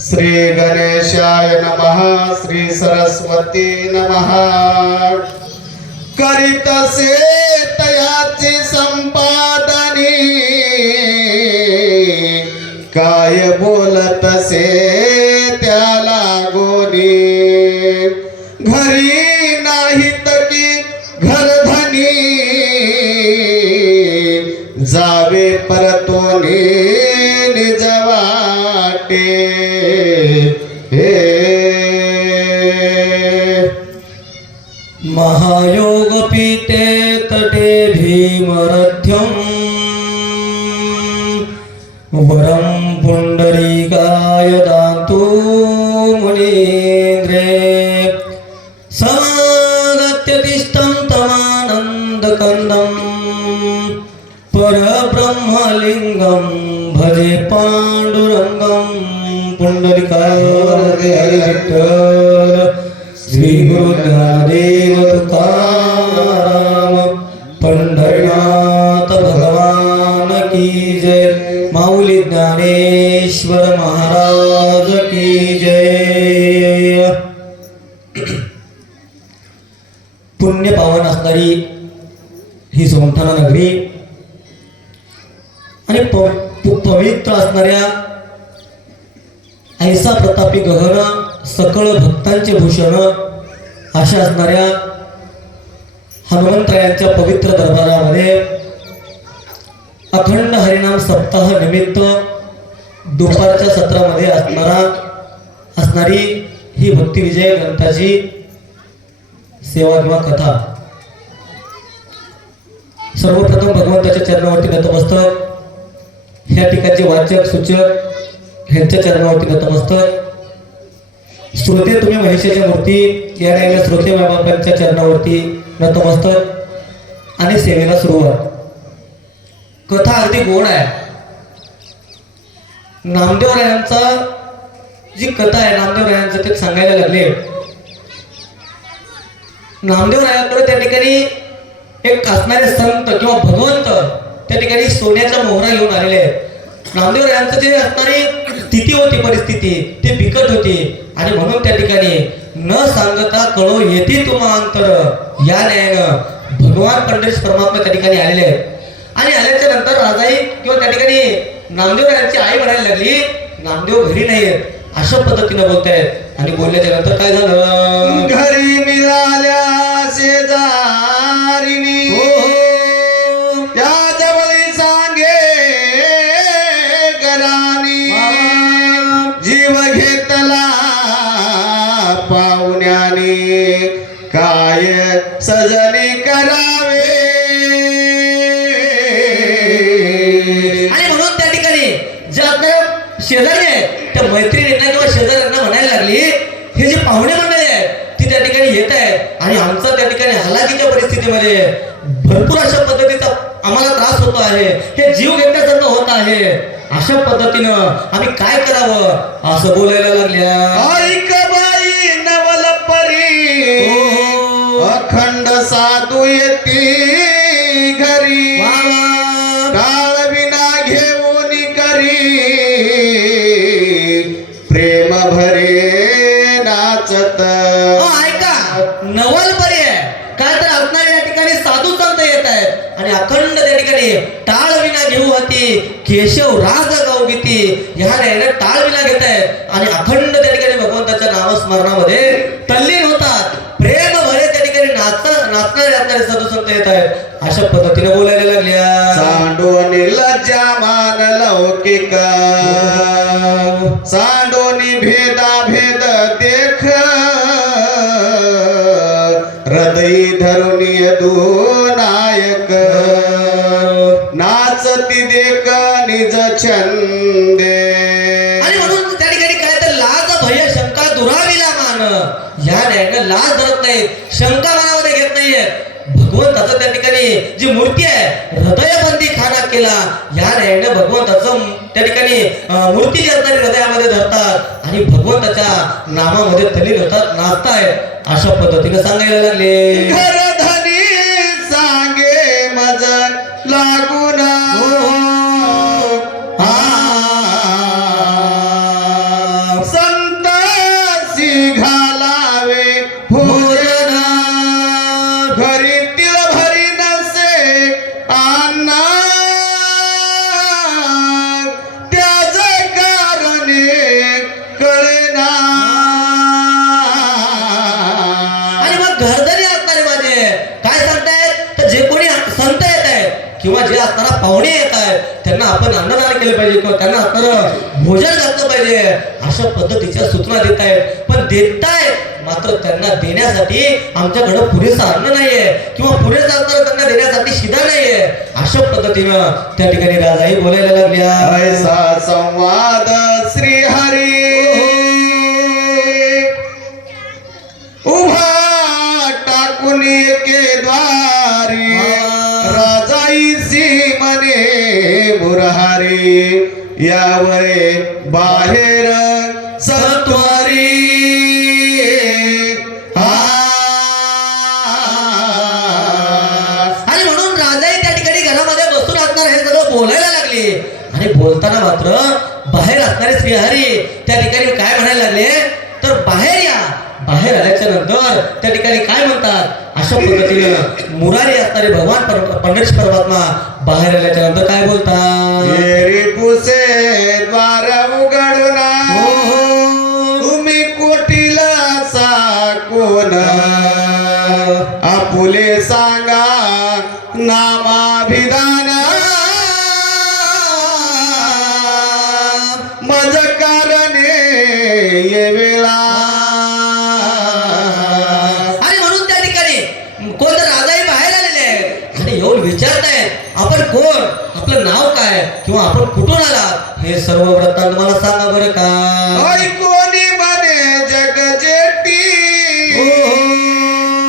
श्री गणेशाय नमः। श्री सरस्वती नमः। करीतसे तयाची संपादनी, काय बोलतसे त्याला गोनी। घरी नाहीत की घरधनी, जावे परतोनी निज वाटे। महायोग पीते तटे भीमरथ्यम, वरम पुंडरीकाय दातु मुनीन्द्रे। समागत्य तिष्ठं तमानन्दकन्दं, परब्रह्मलिङ्गं भजे पाण्डुरङ्गं। पुंडरीकाय हरिविठ्ठल। श्री गुरु ज्ञानदेव तुकाराम पंढरीनाथ भगवान की जय। माऊली ज्ञानेश्वर महाराज की जय। पुण्य पावन असणारी ही सोमठाणा नगरी आणि पवित्र असणाऱ्या ऐसा प्रतापी गहन सकळ भक्तांचे भूषण अशा असणाऱ्या हनुमंतरायांच्या पवित्र दरबारामध्ये अखंड हरिनाम सप्ताह निमित्त दुपारच्या सत्रामध्ये असणारी ही भक्तिविजय ग्रंथाची सेवा किंवा कथा। सर्वप्रथम भगवंताच्या चरणावरती नतमस्तक, ह्या ठिकाणचे वाचक सूचक ह्यांच्या चरणावरती नतमस्तक। श्रोते तुम्ही महिषाच्या मूर्ती या राहिल्या श्रोते मायबापांच्या चरणावरती नतमस्तक आणि सेवेला सुरुवात। कथा अगदी गोड आहे। नामदेवरायांचा जी कथा आहे, नामदेवरायांचं ते सांगायला लागले। नामदेवरायांकडे त्या ठिकाणी एक असणारे संत किंवा भगवंत त्या ठिकाणी सोन्याचा मोहरा घेऊन आलेले आहेत। नामदेवरायांचं जे असणारी स्थिती होती, परिस्थिती ते बिकट होती आणि म्हणून त्या ठिकाणी न सांगता कळो येते तुम्हा अंतर या न्यायानं भगवान पंढरीश परमात्मा त्या ठिकाणी आलेले आहेत। आणि आल्याच्या नंतर राजाई किंवा त्या ठिकाणी नामदेवरायांची आई म्हणायला लागली, नामदेव घरी नाहीयेत अशा पद्धतीने बोलतायत। आणि बोलल्याच्या नंतर काय झालं, घरी मिळाल्या शेजारीनी, त्याजवळी सांगे घरानी। जीव घेतला पाहुण्यानी, काय सजनी करावे। आणि म्हणून त्या ठिकाणी जे आपल्या शेजारी आहे त्या मैत्रिणींना किंवा शेजाऱ्यांना म्हणायला लागली, हे जे पाहुणे मंडळी आहेत ती त्या ठिकाणी येत आहेत आणि आमचा त्या ठिकाणी हलाखीच्या परिस्थितीमध्ये भरपूर अशा पद्धतीचा आम्हाला त्रास होतो आहे, हे जीव घेण्यासारखं होत आहे। अशा पद्धतीनं आम्ही काय करावं असं बोलायला लागल्या। ऐक बाई नवल परी, अखंड साधू येती घरी। टाळ विना घेऊन करी, प्रेम भरे नाचत। ऐका, नवल परी आहे काय तर असणारे या ठिकाणी साधू संत येत आहेत आणि अखंड त्या ठिकाणी टाळ विना घेऊ होती केशव राज गावगीती ह्या न्यायाने टाळ विना घेत आहेत आणि अखंड त्या ठिकाणी भगवंताच्या नामस्मरणामध्ये तल्लीन होतात। प्रेम भरे त्या ठिकाणी नाचणारे असणारे साधू संत येत आहेत अशा पद्धतीने बोलायला लागल्या। सांडोनी लज्जा मान लौकिक, सांडोनी भेदा भेद देख। हृदय धरुनी यदू नायक, नाचती देख निज छंदे। आणि म्हणून त्या ठिकाणी काय तर लाज भय शंका दुराविला मान या न्यायाने लाज धरत नाहीत, शंका मनामध्ये घेत नाहीयेत। भगवंताचं त्या ठिकाणी जी मूर्ती आहे हृदयबंदी खाना केला या न्यायाने भगवंताचं त्या ठिकाणी मूर्ती जी असणारी हृदयामध्ये धरतात आणि भगवंताच्या नामामध्ये तल्लीन होतात, नाचतायत अशा पद्धतीने सांगायला लागले। घरधनी सांगे मज लागून, किंवा जे असणारा पाहुणे येत आहेत त्यांना आपण अन्नदान केलं पाहिजे किंवा त्यांना असणारं भोजन घातलं पाहिजे अशा पद्धतीच्या सूचना देत आहेत. पण देतायत मात्र त्यांना देण्यासाठी आमच्याकडं पुरेसं अन्न नाहीये किंवा पुरेसं असणारं त्यांना देण्यासाठी शिदा नाहीये. अशा पद्धतीनं त्या ठिकाणी राजाई बोलायला लागल्या. ऐसा संवाद श्रीहरी उभा टाकून एके द्वारी राजाईसी म्हणे मुरहारी यावरे बाहेर सत्वारी आणि म्हणून राजाई त्या ठिकाणी घरामध्ये बसून असणार हे सगळं बोलायला लागले. आणि बोलताना मात्र बाहेर असणारे श्रीहरी त्या ठिकाणी काय म्हणायला लागले तर बाहेर या. बाहेर आल्याच्या नंतर त्या ठिकाणी काय म्हणतात अशा पद्धतीने मुरारी असणारे भगवान पंढरीश परमात्मा बाहेर आल्याच्या नंतर काय बोलतात. येरी पुसे द्वार उघडूना तुम्ही कोटीला साकोन आपुले सांगा नामाभिधान मज कारणे ये वेळा. आणि म्हणून त्या ठिकाणी कोण राजाही बाहेर आलेले आहेत आणि येऊन विचारतायत आपण कोण, आपलं नाव काय किंवा आपण कुठून आलात हे सर्व वृत्तांत मला सांगा बरं का. कोणी म्हणे जग जेटी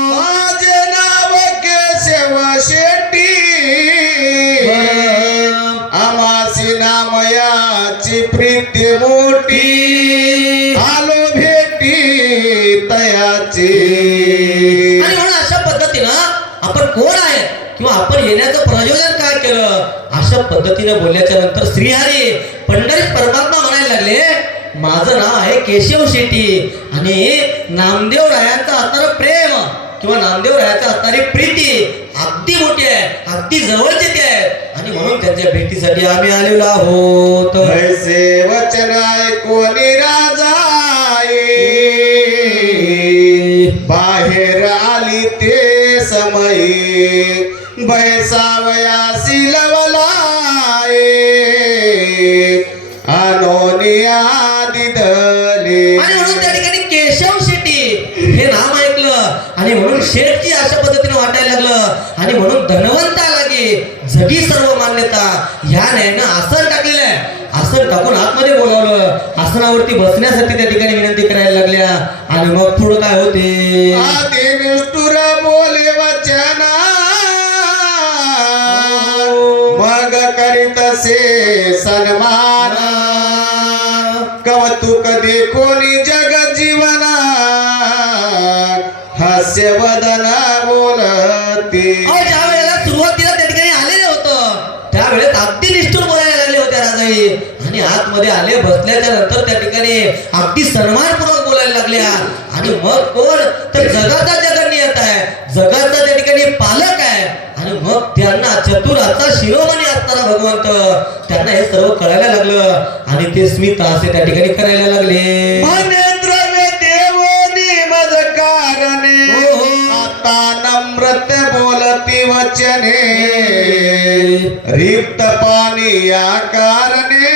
माझे नाव केशव शेट्टी आमासी नामयाची प्रीती मोठी आलो भेटी तयाची. आणि म्हणून अशा पद्धतीनं आपण कोण आहे किंवा आपण येण्याचं प्रयोजन काय केलं अशा पद्धतीनं बोलल्याच्या नंतर श्रीहरी पंढरीश परमात्मा म्हणायला लागले माझं नाव आहे केशव शेट्टी आणि नामदेव रायांचं असणारं प्रेम किंवा नामदेव रायाचं असणारी प्रीती अगदी मोठी आहे, अगदी जवळची ती आहे आणि म्हणून त्यांच्या भेटीसाठी आम्ही आलेलो आहोत. ऐसे वचन ऐकोनी राजाई बाहेर आली ते समयी बैसावयासी लवलाय अनोनिया दिदले. आणि म्हणून त्या ठिकाणी केशव शेट्टी हे नाव ऐकलं आणि म्हणून शेठची अशा पद्धतीने वाटायला लागलं आणि म्हणून धनवंत आला की जगी सर्व मान्यता ह्या न्यायानं आसन टाकलेलं आहे. आसन टाकून आतमध्ये बोलावलं, आसनावरती बसण्यासाठी त्या ठिकाणी विनंती करायला लागल्या आणि मग पुढं काय होते. आदि निष्ठुर बोले वचना मग करीत से सन्मान कौतुक देखोनी जग जीवना हास्य वदन बोलती. ज्या वेळेला सुरुवातीला त्या ठिकाणी आलेले होतं त्यावेळेस अगदी निष्ठुर बोलायला लागले होते राजाई आणि आतमध्ये आले बसल्याच्या नंतर त्या ठिकाणी अगदी सन्मानपूर्वक बोलायला लागल्या. आणि मग कोण तर जगाचा जगन्नियत आहे, जगाचा त्या ठिकाणी पालक आहे आणि मग त्यांना चतुराचा शिरोमणी असणारा भगवंत त्यांना हे सर्व कळायला लागलं आणि ते स्मित असे त्या ठिकाणी करायला लागले. म्हणे द्रव्य देवोनी मज कारणे आता नम्रत बोलती वचने रिक्त पाणी या कारणे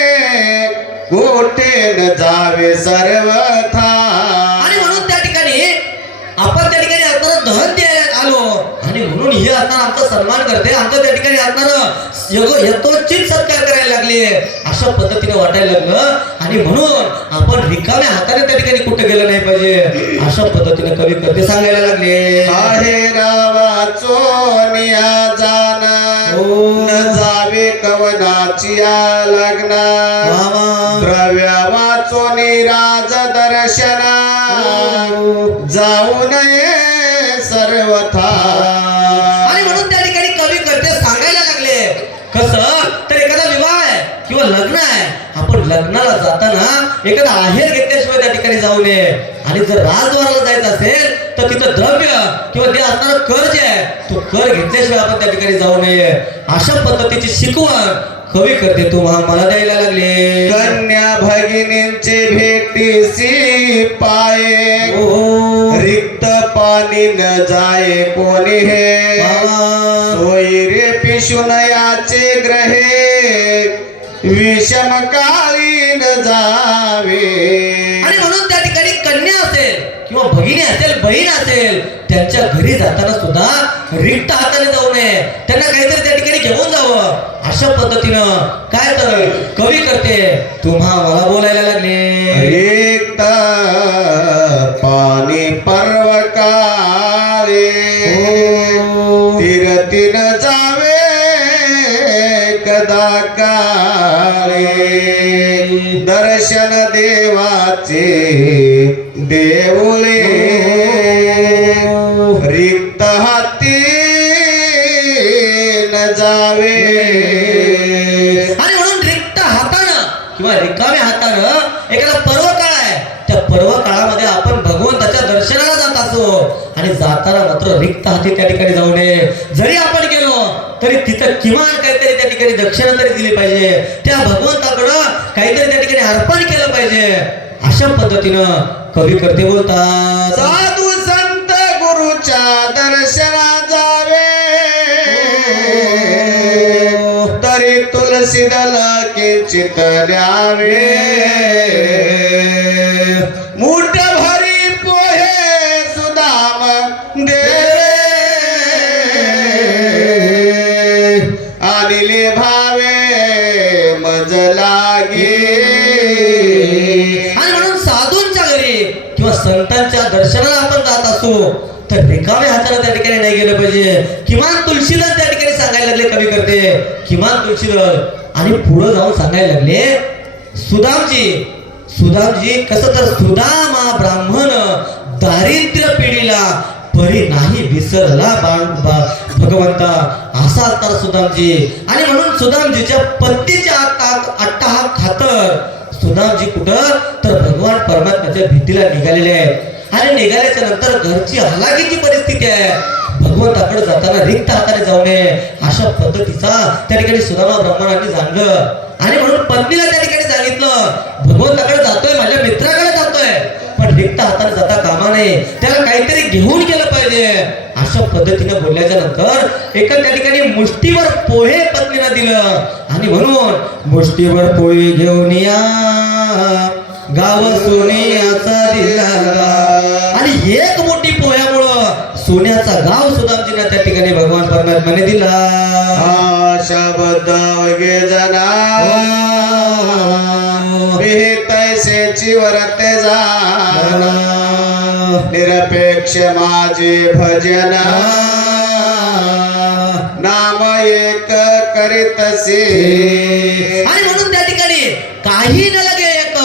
कोठे न जावे सर्वथा. आणि म्हणून त्या ठिकाणी आपण त्या ठिकाणी असणारं दहन द्यायला आलो आणि म्हणून हे असणार आमचा सन्मान करते, आमचं त्या ठिकाणी असणारं यथोचित सत्कार करायला लागले अशा पद्धतीने वाटायला लागलं. आणि म्हणून आपण रिकाम्या हाताने त्या ठिकाणी कुठे गेलं नाही पाहिजे अशा पद्धतीने कवी कथे सांगायला लागले. आहे रावाचो निया जाण न जावे कवनाची लग्न द्रव्य वाचो निराज दर्शना जाऊ नये सर्वथा. आणि म्हणून त्या ठिकाणी कवी कथे सांगायला लागले कसं तर एखादा विवाह आहे किंवा लग्न आहे, आपण लग्नाला जाताना एखादा आहेर घेतल्याशिवाय त्या ठिकाणी जाऊ नये. आणि जर राजद्वाराला जायचं असेल तर तिथं द्रव्य किंवा ते असणारं कर जे आहे तो कर घेतल्याशिवाय आपण त्या ठिकाणी जाऊ नये अशा पद्धतीची शिकवण कवी करते तुम्हा मला द्यायला लागले. कन्या भगिनींचे भेटीसी पाये रिक्त पाणी न जाये कोणी हे सोयी रे पिशून या विषमकालीन जावे. आणि म्हणून त्या ठिकाणी कन्या असेल किंवा भगिनी असेल, बहीण असेल, त्यांच्या घरी जाताना सुद्धा रिक्त हाताने जाऊ नये. त्यांना काहीतरी त्या ठिकाणी घेऊन जावं. अशा पद्धतीनं काय तर कवी करते, तुम्हा मला बोलायला लागले. रिक्त पाणी पर्व काळे तीरतीन जावे कदा काळे. दर्शन देवाचे देऊळे रिक्त हाती न जावे. आणि म्हणून रिक्त हातानं किंवा रिकाम्या हातानं एखादा पर्व काळ आहे, त्या पर्व काळामध्ये आपण भगवंताच्या दर्शनाला जात असो आणि जाताना मात्र रिक्त हाती त्या ठिकाणी जाऊ नये. जरी आपण गेलो तरी तिथं किमान काहीतरी त्या ठिकाणी दक्षिणा तरी दिली पाहिजे. त्या भगवंताकडं काहीतरी त्या ठिकाणी अर्पण केलं पाहिजे. अशा पद्धतीनं कवी करते बोलतात, साधू संत गुरुच्या दर्शना जावे तरी तुलसी दल किंचित द्यावे. मूठ भरी पोहे सुदाम देवे आणिले भावे मज लागे. आणि म्हणून साधूंच्या घरी किंवा संतांच्या दर्शनाला आपण जात असो तर रिकाम्या हाताने त्या ठिकाणी नाही गेलं पाहिजे. किमान तुळशीदल त्या ठिकाणी सांगायला लागले कवी करते, किमान तुळशीदल. आणि पुढे जाऊन सांगायला लागले सुदामजी. सुदामजी कसं तर सुदामा ब्राह्मण दारिद्र्य पिढीला परी नाही विसरला भगवंता, असा असणार सुदामजी. आणि म्हणून सुदामजीच्या पत्नीच्या अट्टाहाक खातर सुदामजी कुठं तर भगवान परमात्म्याच्या भीतीला निघालेले आहेत. आणि निघाल्याच्या नंतर घरची हलाखीची परिस्थिती आहे. भगवंताकडे जाताना रिक्त हाताने जाऊ नये अशा पद्धतीचा त्या ठिकाणी सुदामा ब्राह्मणांनी जाणलं. आणि म्हणून पत्नीला त्या ठिकाणी सांगितलं, भगवंताकडे जातोय, माझ्या मित्राकडे जातोय, पण रिक्त हाताने जाता कामा नये, त्याला काहीतरी घेऊन गेलं पाहिजे. अशा पद्धतीने बोलल्याच्या नंतर एका त्या ठिकाणी मुष्टीवर पोहे पत्नीला दिलं. आणि म्हणून मुष्टीवर पोहे घेऊन या गाव सोन्याचा दिला. आणि एक मोठी पोह्यामुळं सोन्याचा गाव सुदामजींना त्या ठिकाणी भगवान परमात्म्याने दिला. शब्द वगे जना तैसेची वरते जाना निरपेक्ष माझे भजन नाम एक करीतसे. आणि म्हणून त्या ठिकाणी काही न लगे एक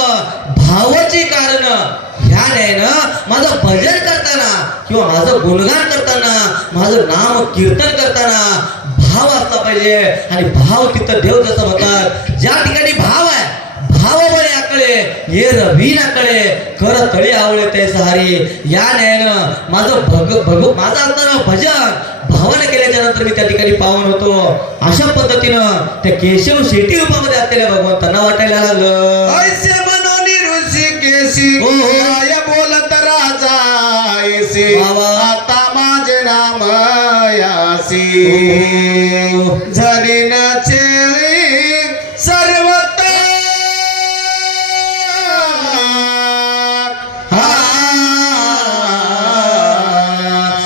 भावाची कारण ह्या न्यायनं माझं भजन करताना किंवा माझं गुणगान करताना, माझं नाम कीर्तन करताना भाव असला पाहिजे. आणि भाव तिथं देव जसं म्हणतात, ज्या ठिकाणी भाव आहे, भाव बळे आकळे ये रवी नाकळे कर तळी आवळे ते सहारी. या न्यायानं माझं माझं असताना भजन भावाने केल्याच्या नंतर मी त्या ठिकाणी पावन होतो. अशा पद्धतीनं त्या केशव शेट्टी रूपामध्ये असलेल्या भगवंतांना वाटायला लागलं. ऐसे मनोनी ऋषी केशी काय बोलत राजा ऐसे आता माझे नाम यासी. झरीन चेळी सर्वत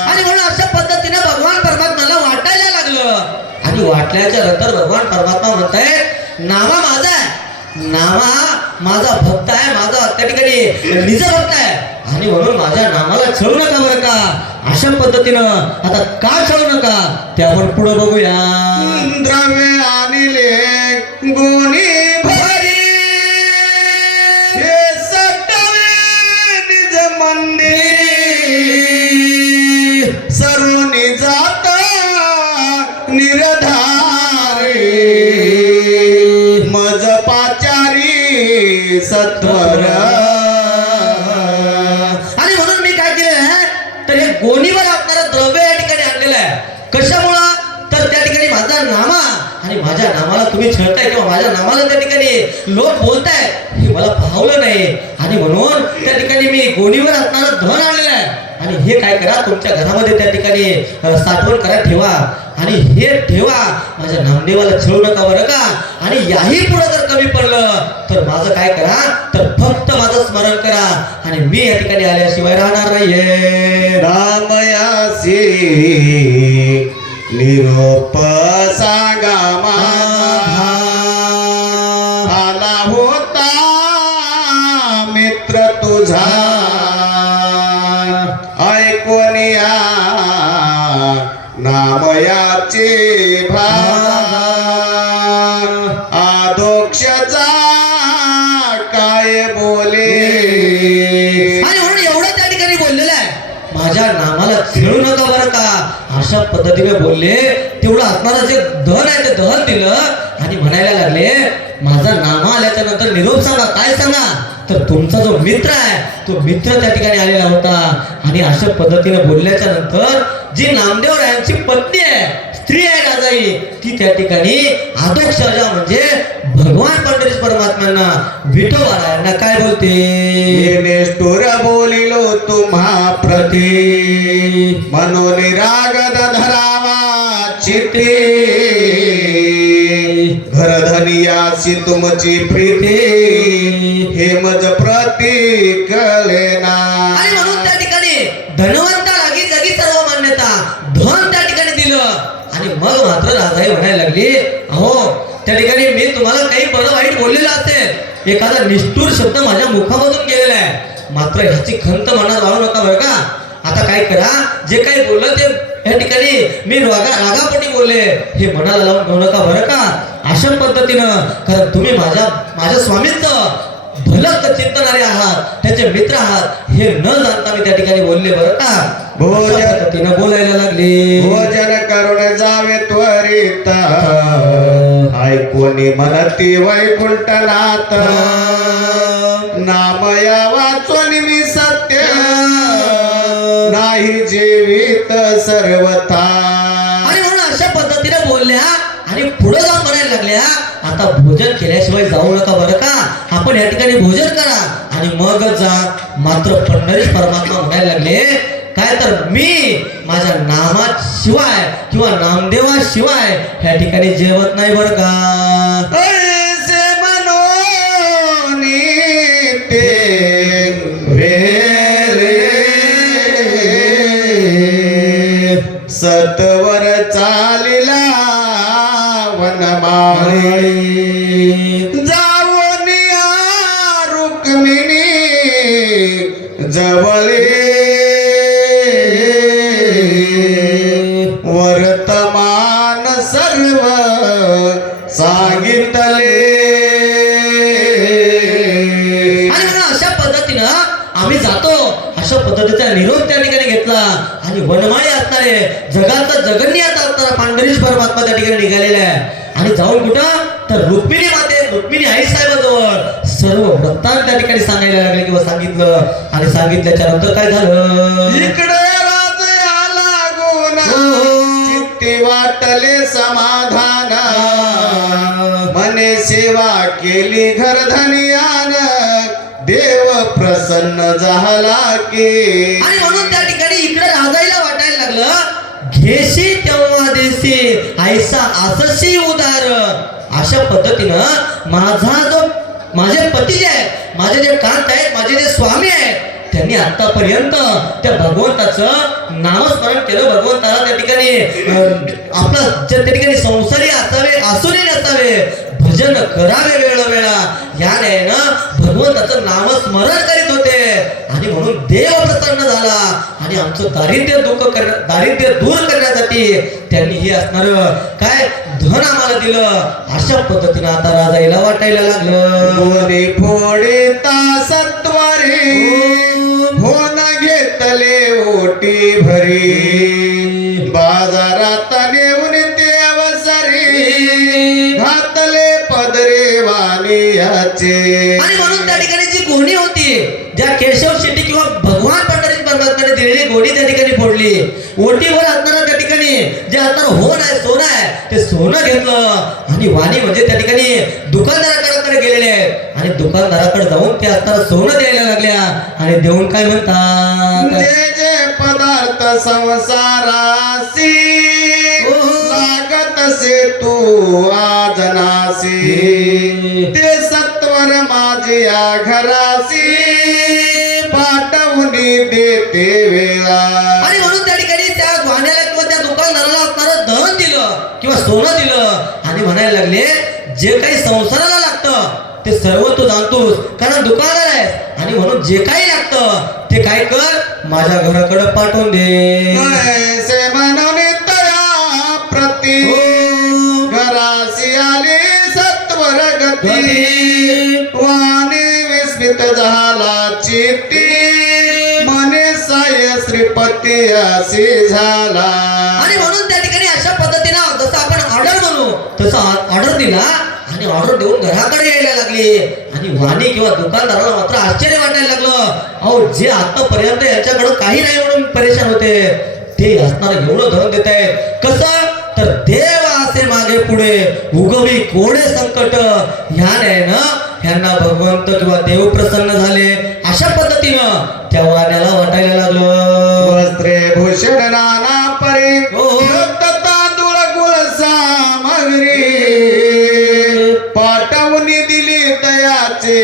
आणि म्हणून अशा पद्धतीने भगवान परमात्म्याला वाटायला लागलं. आणि वाटल्याच्या नंतर भगवान परमात्मा म्हणताय, नामा माझा आहे, नामा माझा भक्त आहे, माझा त्या ठिकाणी निज भक्त आहे. आणि म्हणून माझ्या नामाला छळू नका बरं का. अशा पद्धतीनं आता का छळू नका ते आपण पुढे बघूया. द्रव्य आणले गुणी भरी हे सटवे निज मंदिरी सरुनी जात निर्धारी मज पाचारी सत्वर. आणि म्हणून मी काय केलं आहे तर हे गोणीवर आपल्याला द्रव्य या ठिकाणी आणलेलं आहे. कशामुळं तर त्या ठिकाणी माझा नामा आणि माझ्या नामाला तुम्ही छळताय किंवा माझ्या नामाला त्या ठिकाणी लोक बोलताय, हे मला भावलं नाही. आणि म्हणून त्या ठिकाणी मी गोणीवर असणारं धन आणलेलं आहे. आणि हे काय करा, तुमच्या घरामध्ये त्या ठिकाणी साठवण करा, ठेवा. आणि हे ठेवा, माझ्या नामदेवाला छळू नका बरं का. आणि याही पुढे जर कमी पडलं तर माझं काय करा, तर फक्त माझं स्मरण करा आणि मी या ठिकाणी आल्याशिवाय राहणार नाहीये. रामयासी निरोप सांगा माझा, आला होता मित्र तुझा, ऐकून या नामयाचे भागा, आदोक्षचा काय बोले. आणि म्हणून एवढं त्या ठिकाणी बोललेलं आहे, माझ्या नामाला छेडू नका बरं का, अशा पद्धतीने बोलले. तेवढं असणारं जे धन आहे ते धन दिलं आणि म्हणायला लागले, माझा नाम आल्याच्या नंतर निरोप सांगा. काय सांगा, तर तुमचा जो मित्र आहे तो मित्र त्या ठिकाणी आलेला होता. आणि अशा पद्धतीने बोलल्याच्या नंतर जी नामदेव रायांची पत्नी आहे, स्त्री आहे राजाई, ती त्या ठिकाणी आदोक्षजा म्हणजे भगवान पंढरीश परमात्म्यांना, विठोबा रायांना काय बोलते, निष्ठुर बोलिलो तुम्हा प्रती, म्हणून रागद धरावा चित्ते, घरधनियासी तुमची प्रीती, हे मज प्रती कळेना. आणि म्हणून त्या ठिकाणी धनवंताला जगी सर्व मान्यता, धन त्या ठिकाणी दिलं. आणि मग मात्र राजाई म्हणायला लागली, अहो त्या ठिकाणी मी तुम्हाला काही बरं वाईट बोललेलं असेल, एखादा निष्ठुर शब्द माझ्या मुखामधून गेलेला आहे, मात्र ह्याची खंत मनात वाढू नका बरं का. आता काय करा, जे काही बोललं ते या ठिकाणी मी रागापोटी बोलले हे मनाला लावून घेऊ नका बरं का. अशा पद्धतीनं, कारण तुम्ही माझ्या स्वामींचं भलं चिंतणारे आहात, त्याचे मित्र आहात, हे न जाणता मी त्या ठिकाणी बोलले बरं का. अशा पद्धतीनं बोलायला लागले. भोजन करून जावे त्वरित, ऐकून म्हणती वैकुंठनाथ, नामया वाचून मी सत्य, नाही जीवित सर्वथा. आणि म्हणून अशा पद्धतीने बोलल्या आणि पुढे जाऊन म्हणायला लागल्या, आता भोजन केल्याशिवाय जाऊ नका बरं का, आपण या ठिकाणी भोजन करा आणि मग जा. मात्र पंढरीश परमात्मा म्हणायला लागले, काय तर मी माझ्या नामाशिवाय किंवा नामदेवाशिवाय ह्या ठिकाणी जेवत नाही बरं का. ऐसे मनोनी ते वेले, सत्वर चालिला वनमाळी, जाऊन या रुक्मिणी जवळे, वर्तमान सर्व सांगितले. आणि म्हणून अशा पद्धतीनं आम्ही जातो, अशा पद्धतीचा निरोप त्या ठिकाणी घेतला. आणि वनमाळी असणारे जगाचा जगन्यात असणारा पंढरीश परमात्मा त्या ठिकाणी निघालेला आहे. आणि जाऊन कुठं, तर रुक्मिणी रुक्मिणी आई साहेबाजवळ सर्व वृत्तांत त्या ठिकाणी सांगायला लागले किंवा सांगितलं. आणि सांगितल्याच्या नंतर काय झालं, इकडे राजया लागून चित्ती वाटले समाधान, मने सेवा केली घरधनियान, देव प्रसन्न झाला की. आणि म्हणून त्या ठिकाणी इकडे राजाईला वाटायला लागलं, घेशी तेव्हा देशी ऐसा आसशी उदार. अशा पद्धतीनं माझे पती जे आहेत, माझे जे कांत आहेत, माझे जे स्वामी आहेत, त्यांनी आतापर्यंत त्या भगवंताचं नामस्मरण केलं. भगवंताला त्या ठिकाणी आपलं त्या ठिकाणी संसारी असावे, आसुरी नसावे, भजन करावे वेळोवेळा, या न्यायानं भगवंताचं नामस्मरण करीत होते. आणि म्हणून देव प्रसन्न झाला आणि आमचं दारिद्र्य दूर करण्यासाठी त्यांनी हे असणार काय धन आम्हाला दिलं. अशा पद्धतीनं आता राजाईला वाटायला लागलं, फोडिता सत्वरे होन घेतले ओटी भरी, बाजारात नेऊन ते अवसरी, घातले पदरे वाणियाचे. आणि म्हणून त्या ठिकाणी जी गोणी होती, ज्या केशव शेट्टी किंवा भगवान पंढरीश परमात्म्याने दिलेली गोणी त्या ठिकाणी फोडली. ओटीवर असणारा त्या ठिकाणी जे असणारं होन आहे, सोनं आहे, ते सोनं घेतलं. आणि वाणी म्हणजे त्या ठिकाणी दुकानदाराकडे गेलेले आहेत आणि दुकानदाराकडे जाऊन ते असणारं सोनं द्यायला लागल्या. आणि देऊन काय म्हणतात, जे जे पदार्थ संसारासी तसे तू आज नासी ते सत्वर माझ्या घरासी पाठवून देते वेळा. आणि म्हणून त्या ठिकाणी त्या वाण्याला किंवा त्या दुकानदाराला असणारं धन दिलं किंवा सोनं दिलं आणि म्हणायला लागले जे काही संसाराला लागतं ते सर्व तू जाणतोस कारण दुकानदार आहेस आणि म्हणून जे काही लागतं ते काय कर माझ्या घराकडे पाठवून दे. ऐसे म्हणून तया प्रती घरासी आले सत्वर गती वाणी विस्मित झाला चित्ती मने साय श्रीपती असे झाला. आणि म्हणून त्या ठिकाणी अशा पद्धतीनं जसं आपण ऑर्डर म्हणू तसं ऑर्डर दिला आणि ऑर्डर देऊन घराकडे यायला लागली आणि वाणी किंवा दुकानदाराला मात्र आश्चर्य वाटायला लागलं. अहो जे आतापर्यंत यांच्याकडे काही नाही म्हणून परेशान होते ते असणार एवढं धन देत आहेत कसं तर देव असे मागे पुढे उगवी कोडे संकट ह्याने ह्यांना भगवंत किंवा देव प्रसन्न झाले अशा पद्धतीनं त्या वाण्याला वाटायला लागलं. वस्त्रे भूषण नाना परी हो. तांदूळ गुळ सामग्री पाठवून दिली तयाचे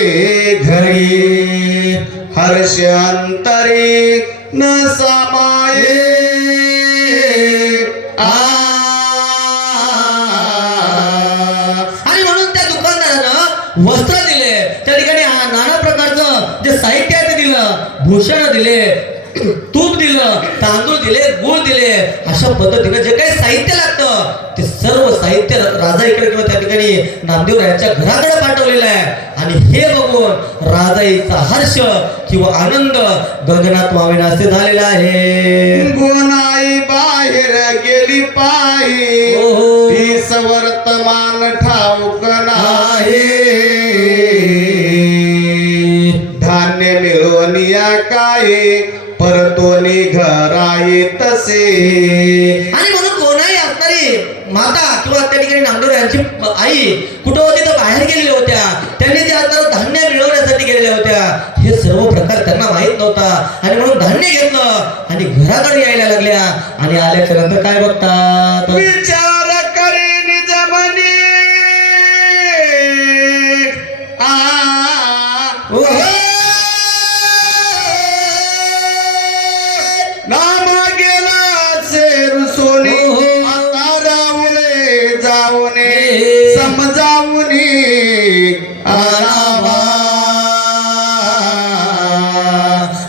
घरी हर्ष अंतरी न समाये आणि म्हणून त्या दुकानदारानं वस्त्र दिले त्या ठिकाणी नाना प्रकारचं जे साहित्य आहे ते दिलं भूषण दिले तूप दिलं तांदूळ दिले गुळ दिले अशा पद्धतीने जे काही साहित्य लागतं ते सर्व साहित्य राजा इकडे किंवा त्या ठिकाणी नामदेव यांच्या घराकडे पाठवलेलं आहे. आणि हे बघून राजाईचा हर्ष किंवा आनंद गगनात वावेनासे झालेला आहे. गुणाई बाहेर गेली पायी ती सवर्तमान ठाऊक नाही धान्य मिळून या काय परतोनी घराई तसे. आणि म्हणून कोणाही असणारी माता किंवा त्या ठिकाणी नामदेव यांची आई कुठं होती तर बाहेर गेलेल्या होत्या त्यांनी जे आता धान्य मिळवण्यासाठी गेलेल्या होत्या हे सर्व प्रकार त्यांना माहित नव्हता आणि म्हणून धान्य घेतलं आणि घराकडे यायला लागल्या आणि आल्याच्या नंतर काय बघतात विचार करे निज मनी नाम गेला शेर सोनी आता राहुले जाऊने समजावूनी आरामा.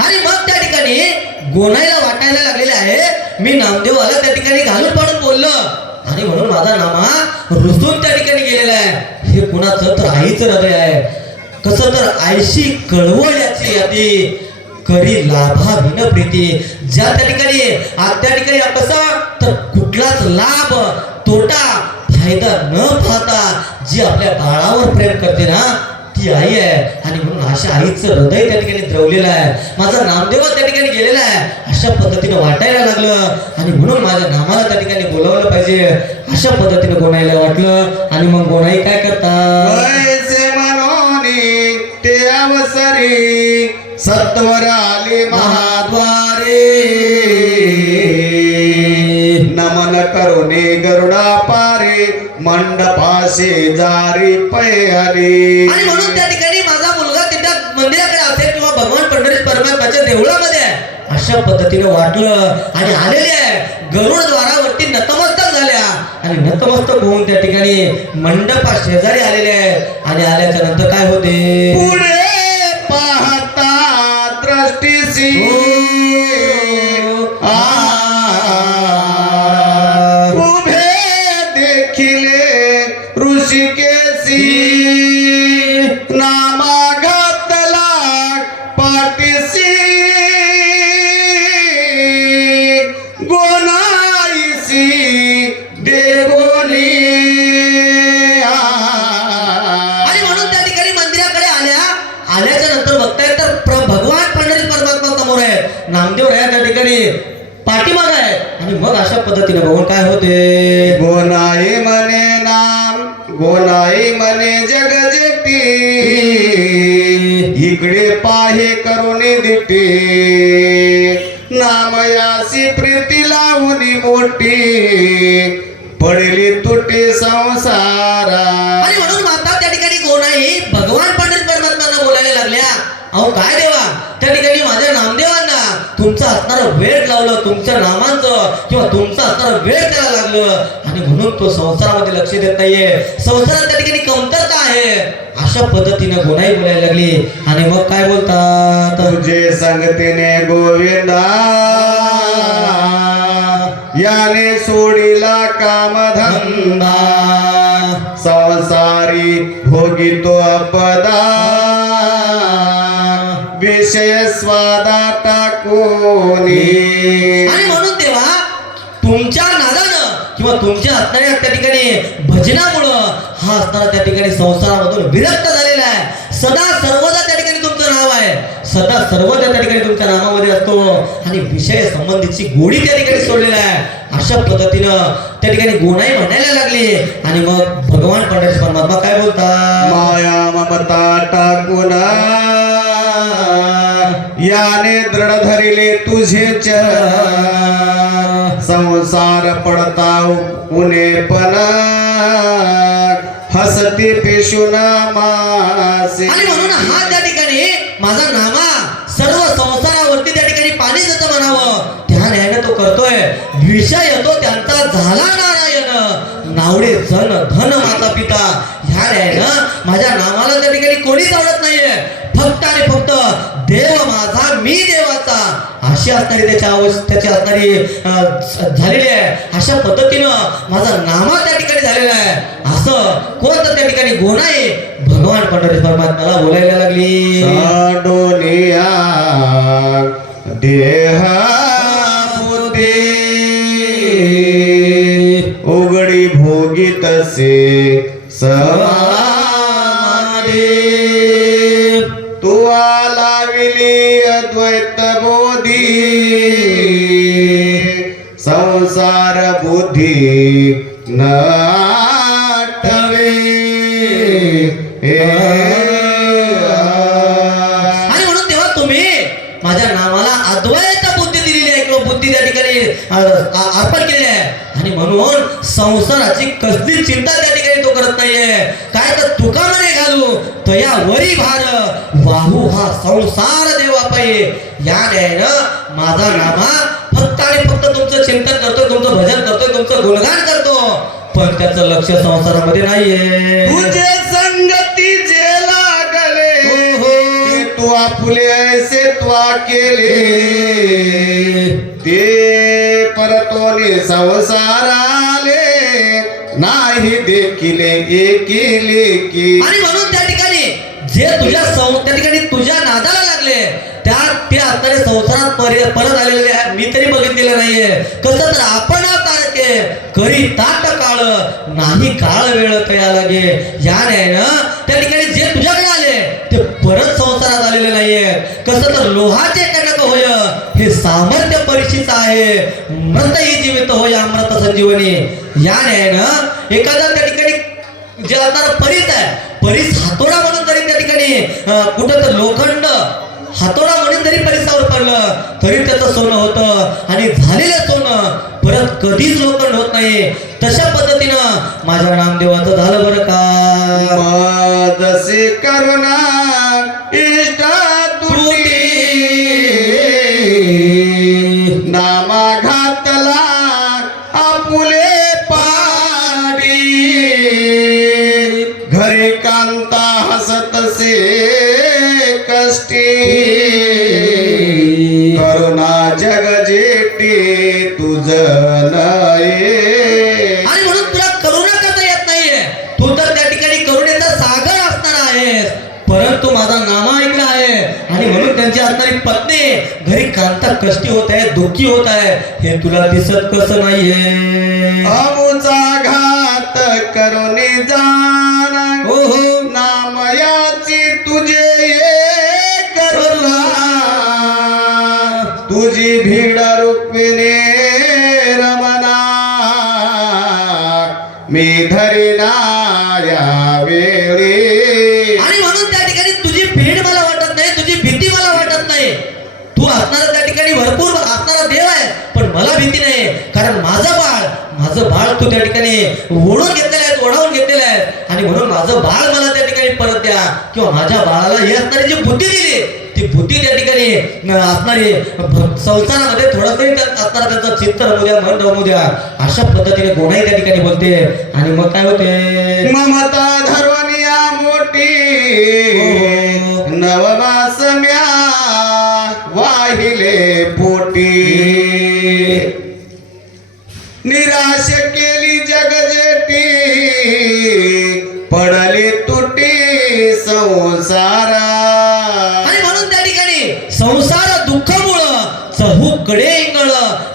आणि मग त्या ठिकाणी गोनाईला वाटायला लागलेले आहे मी नामदेवाला त्या ठिकाणी घालून पाडून बोललो आणि म्हणून माझा नामा रुसून त्या ठिकाणी गेलेला आहे. हे कुणाचं तर आईचं हृदय आहे कसं तर आईशी कळवळ याची यादी करी लाभा विन प्रीती ज्या त्या ठिकाणी त्या ठिकाणी कसं तर कुठलाच लाभ तोटा फायदा न पाहता जी आपल्या बाळावर प्रेम करते ना ती आई आहे. आणि म्हणून अशा आईचं हृदय त्या ठिकाणी द्रवलेलं आहे. माझा नामदेव त्या ठिकाणी गेलेला आहे अशा पद्धतीने वाटायला लागलं आणि म्हणून माझ्या नामाला त्या ठिकाणी बोलावलं पाहिजे अशा पद्धतीने गोनाईला वाटलं. आणि मग गोनाई काय करतात ऐसे मनोनी ते अवसरी सत्वर आले महाद्वारे नमन करुणे गरुडा पारे मंडपाशे जारी पयारी. आणि म्हणून त्या ठिकाणी माझा मुलगा तिथं मंदिराकडे असेल किंवा भगवान पंढरीश परमात्म्याच्या देवळामध्ये आहे अशा पद्धतीने वाटलं आणि आलेले आहे गरुड द्वारावरती नतमस्तक झाल्या आणि नतमस्तक होऊन त्या ठिकाणी मंडपा शेजारी आलेले आहेत. आणि आल्याच्या नंतर काय होते पुढे पाहता दृष्टीसी उभे देखिले ऋषिकेशी नामा घातला पाठीसी गोनाईसी देवोनी. आणि म्हणून त्या ठिकाणी मंदिराकडे आल्याच्या नंतर बघताय तर भगवान पंढरीश परमात्मा समोर आहे नामदेव आहे त्या ठिकाणी पाठीमाग आहे. आणि मग अशा पद्धतीने बघून काय होते गोनाई मने नाम गोनाई मने जग जेटी इकडे पाहे करुणी दिटे नामयासी प्रीती लावणी मोठी पडली तुटी संसारा. आणि म्हणून माता त्या ठिकाणी गोनाई भगवान पंडित परमात्म्यांना बोलायला लागल्या, अहो काय देवा, त्या ठिकाणी माझ्या नामदेवांना तुमचं असणारं वेळ लावलं, तुमच्या नामांचं किंवा तुमचं असणारं वेळ त्याला लागलं, आणि म्हणून तो संसारामध्ये लक्ष देत नाहीये, संसारात त्या ठिकाणी कमतरता आहे. अशा पद्धतीने गोनाई बोलायला लागली. आणि मग काय बोलतात, तुझे संगतीने गोविंदा याने सोडिला कामधंदा. संसारी भोगितो अपदा विषय स्वादा टाकोनी. आणि म्हणून तेव्हा तुमच्या नादानं किंवा तुमच्या असणाऱ्या त्या ठिकाणी भजनामुळं हा असणारा त्या ठिकाणी संसारामधून विरक्त झालेला आहे. सदा सर्वदा त्या ठिकाणी तुमचं नाव आहे, सदा सर्वदा त्या ठिकाणी तुमच्या नामामध्ये असतो, आणि विषय संबंधीची गोडी त्या ठिकाणी सोडलेला आहे. अशा पद्धतीनं त्या ठिकाणी गोनाई म्हणायला लागली. आणि मग भगवान पंडित परमात्मा काय बोलतात, माया ममता टाकून याने दृढ धरिले तुझे चरण. संसार पडता उनेपण हसती पेशुना मासे. आणि म्हणून हा त्या ठिकाणी माझा नामा सर्व संसारावरती त्या ठिकाणी पाणी जसं म्हणावं त्या न्यायाने तो करतोय. विषय येतो त्यांचा झाला नारायण, नावडे जन धन माता पिता. ह्या न्यायानं माझ्या नामाला त्या ठिकाणी कोणीच आवडत नाहीये, फक्त आणि फक्त देव माझा मी देवाचा, अशी असणारी त्याची असणारी झालेली आहे. अशा पद्धतीनं माझा नामा त्या ठिकाणी झालेला आहे. असं कोणतं त्या ठिकाणी गोनाई भगवान पंडित परमात्म्याला बोलायला लागली. साडोनिया देह बुद्धी उघडी भोगित से समाधी. तू लाविली अद्वैत बोधी संसार बुद्धी न आठवे. आणि म्हणून तेव्हा तुम्ही माझ्या नावाला अद्वैत बुद्धी दिलेली आहे किंवा बुद्धी त्या ठिकाणी अर्पण केली आहे. आणि म्हणून संसाराची कसली चिंता त्या ठिकाणी तो करत नाहीये. काय तर तुका म्हणे घालू तया वरी भार वाहू हा संसार देवा पाहिजे. या न्यायानं माझा नामा फक्त आणि फक्त तुमचं चिंतन करतोय, तुमचं भजन करतोय, तुमचं गुणगान करतो, पण त्याचं लक्ष संसारामध्ये नाहीये. तुझे संगती जे लागले तू आपुले ऐसे त्वा केले ते परतोने संसाराले नाही देखिले एकिले की. आणि म्हणून त्या ठिकाणी जे त्या ठिकाणी तुझ्या नादाला लागले ते असणारे संसारात परत आलेले आहेत. मी तरी बघितलेलं नाहीये. कसं तर आपण तारके करी ताट काळ नाही काळ वेळ तया लागे. या न्यायानं त्या ठिकाणी जे तुझ्याकडे आले ते परत संसारात आलेले नाहीये. कसं तर लोहाचे कणक होय हे सामर्थ्य परीक्षेचं आहे, मृत ही जीवित होय अमृत संजीवनी. या न्यायानं एखादा त्या ठिकाणी जे असणारा परीस आहे, परीस हातोडा म्हणून जरी त्या ठिकाणी कुठं तर लोखंड हातोडा म्हणून जरी परिसावर पडलं तरी त्याचं सोनं होतं, आणि झालेलं सोनं परत कधीच लोखंड होत नाही. तशा पद्धतीनं माझ्या नामदेवाचं झालं बरं का. जसे करुणा इष्टा तुटी नामा घातला आपुले पाडी. घरे कांता हसतसे कष्टी करुणा जग जेटी तुझ नये. आणि म्हणून तुला करुणा करता येत नाहीये. तू तर त्या ठिकाणी करुणेचा सागर असणार आहेस, परंतु माझा नामा ऐकला आहे. आणि म्हणून त्यांची असणारी पत्नी घरी कांता कष्टी होत आहे, दुःखी होत आहे, हे तुला दिसत कसं नाहीये. अमुचा घात करुणी जाना हो हो नामयाची तुझे ये करुणा. तुझी भीड रुक्मिणी रमणा मी धरिना या वेळी. आणि म्हणून त्या ठिकाणी तुझी भीड मला वाटत नाही, तुझी भीती मला वाटत नाही. तू असणारा त्या ठिकाणी भरपूर असणारा देव आहे, पण मला भीती नाही. कारण माझा बाळ माझं बाळ तू त्या ठिकाणी ओढून घेतलेलं आहे, ओढावून घेतलेलं आहे, आणि म्हणून माझं बाळ मला त्या ठिकाणी परत द्या, किंवा माझ्या बाळाला ही असणारी जी बुद्धी दिली ती बुद्धी त्या ठिकाणी असणारी संसारामध्ये थोडं तरी असणारा त्यांचं चित्त रमू द्या, मन रमू द्या, अशा पद्धतीने गोणाई त्या ठिकाणी बोलते. आणि मग काय होते, ममता धरवनिया मोठी नवमास म्या वाहिले पोटी, निराश केली जगजेटी पडली तुटी संसारा. आणि म्हणून त्या ठिकाणी संसार दुःखामुळं चहूकडे इंगळ,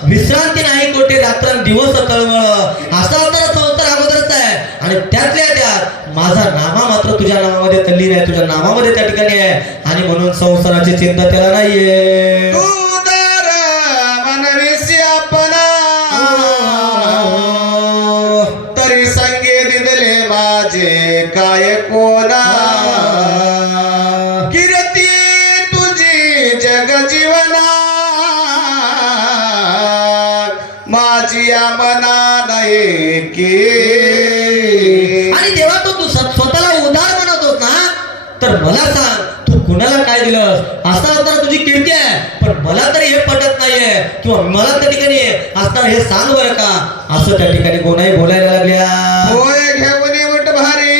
विश्रांती नाही कोठे रात्रंदिवस तळमळ, असा असणारा संसार अगोदरच आहे. आणि त्यातल्या त्यात माझा नामा मात्र तुझ्या नामामध्ये तल्लीन आहे, तुझ्या नामामध्ये त्या ठिकाणी आहे. आणि म्हणून संसाराची चिंता त्याला नाहीये. तू दर मनविसी आपला तरी संगे दिदले माझे काय कोणा, कीर्ती तुझी जग जीवना माझी या मना नाही की. आणि तेव्हा तू स्वतःला उदार म्हणतोस ना, तर मला सांग तू कुणाला काय दिलं, असा असणार तुझी कीर्ती आहे, पण मला तरी हे पटत नाहीये, किंवा मला त्या ठिकाणी असणार हे सांग बरं का, असं त्या ठिकाणी कोणाही बोलायला लागल्या. होय घेऊन उठ भारी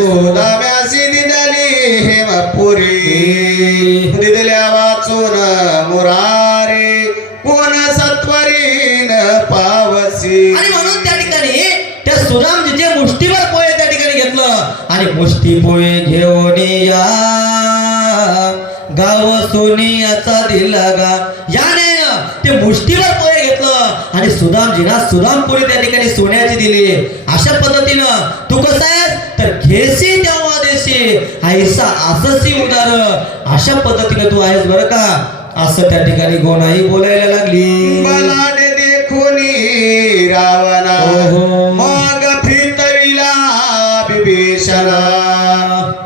सुदाम्यासी दिदली हेमपुरी, दिदल्या वाचून मुरारी कोण सत्वरीन पावसी. आणि म्हणून त्या ठिकाणी त्या सुदामजीचे मुष्टीभर पोहे त्या ठिकाणी घेतलं, आणि मुष्टी पोहे घेऊन या गाव सोनियाचा दिला गा, याने ते मुष्टीभर पोहे घेतलं आणि सुदामजीना सुदामपुरी त्या ठिकाणी सोन्याची दिली. अशा पद्धतीनं तू कसं आहेस तर घेसी तेव्हा देशी ऐसा अससी उदार, अशा पद्धतीने तू आहेस बरं का, असं त्या ठिकाणी गोणाई बोलायला लागली. बलाने देखोनी रावणा मग फितविला विभीषणा,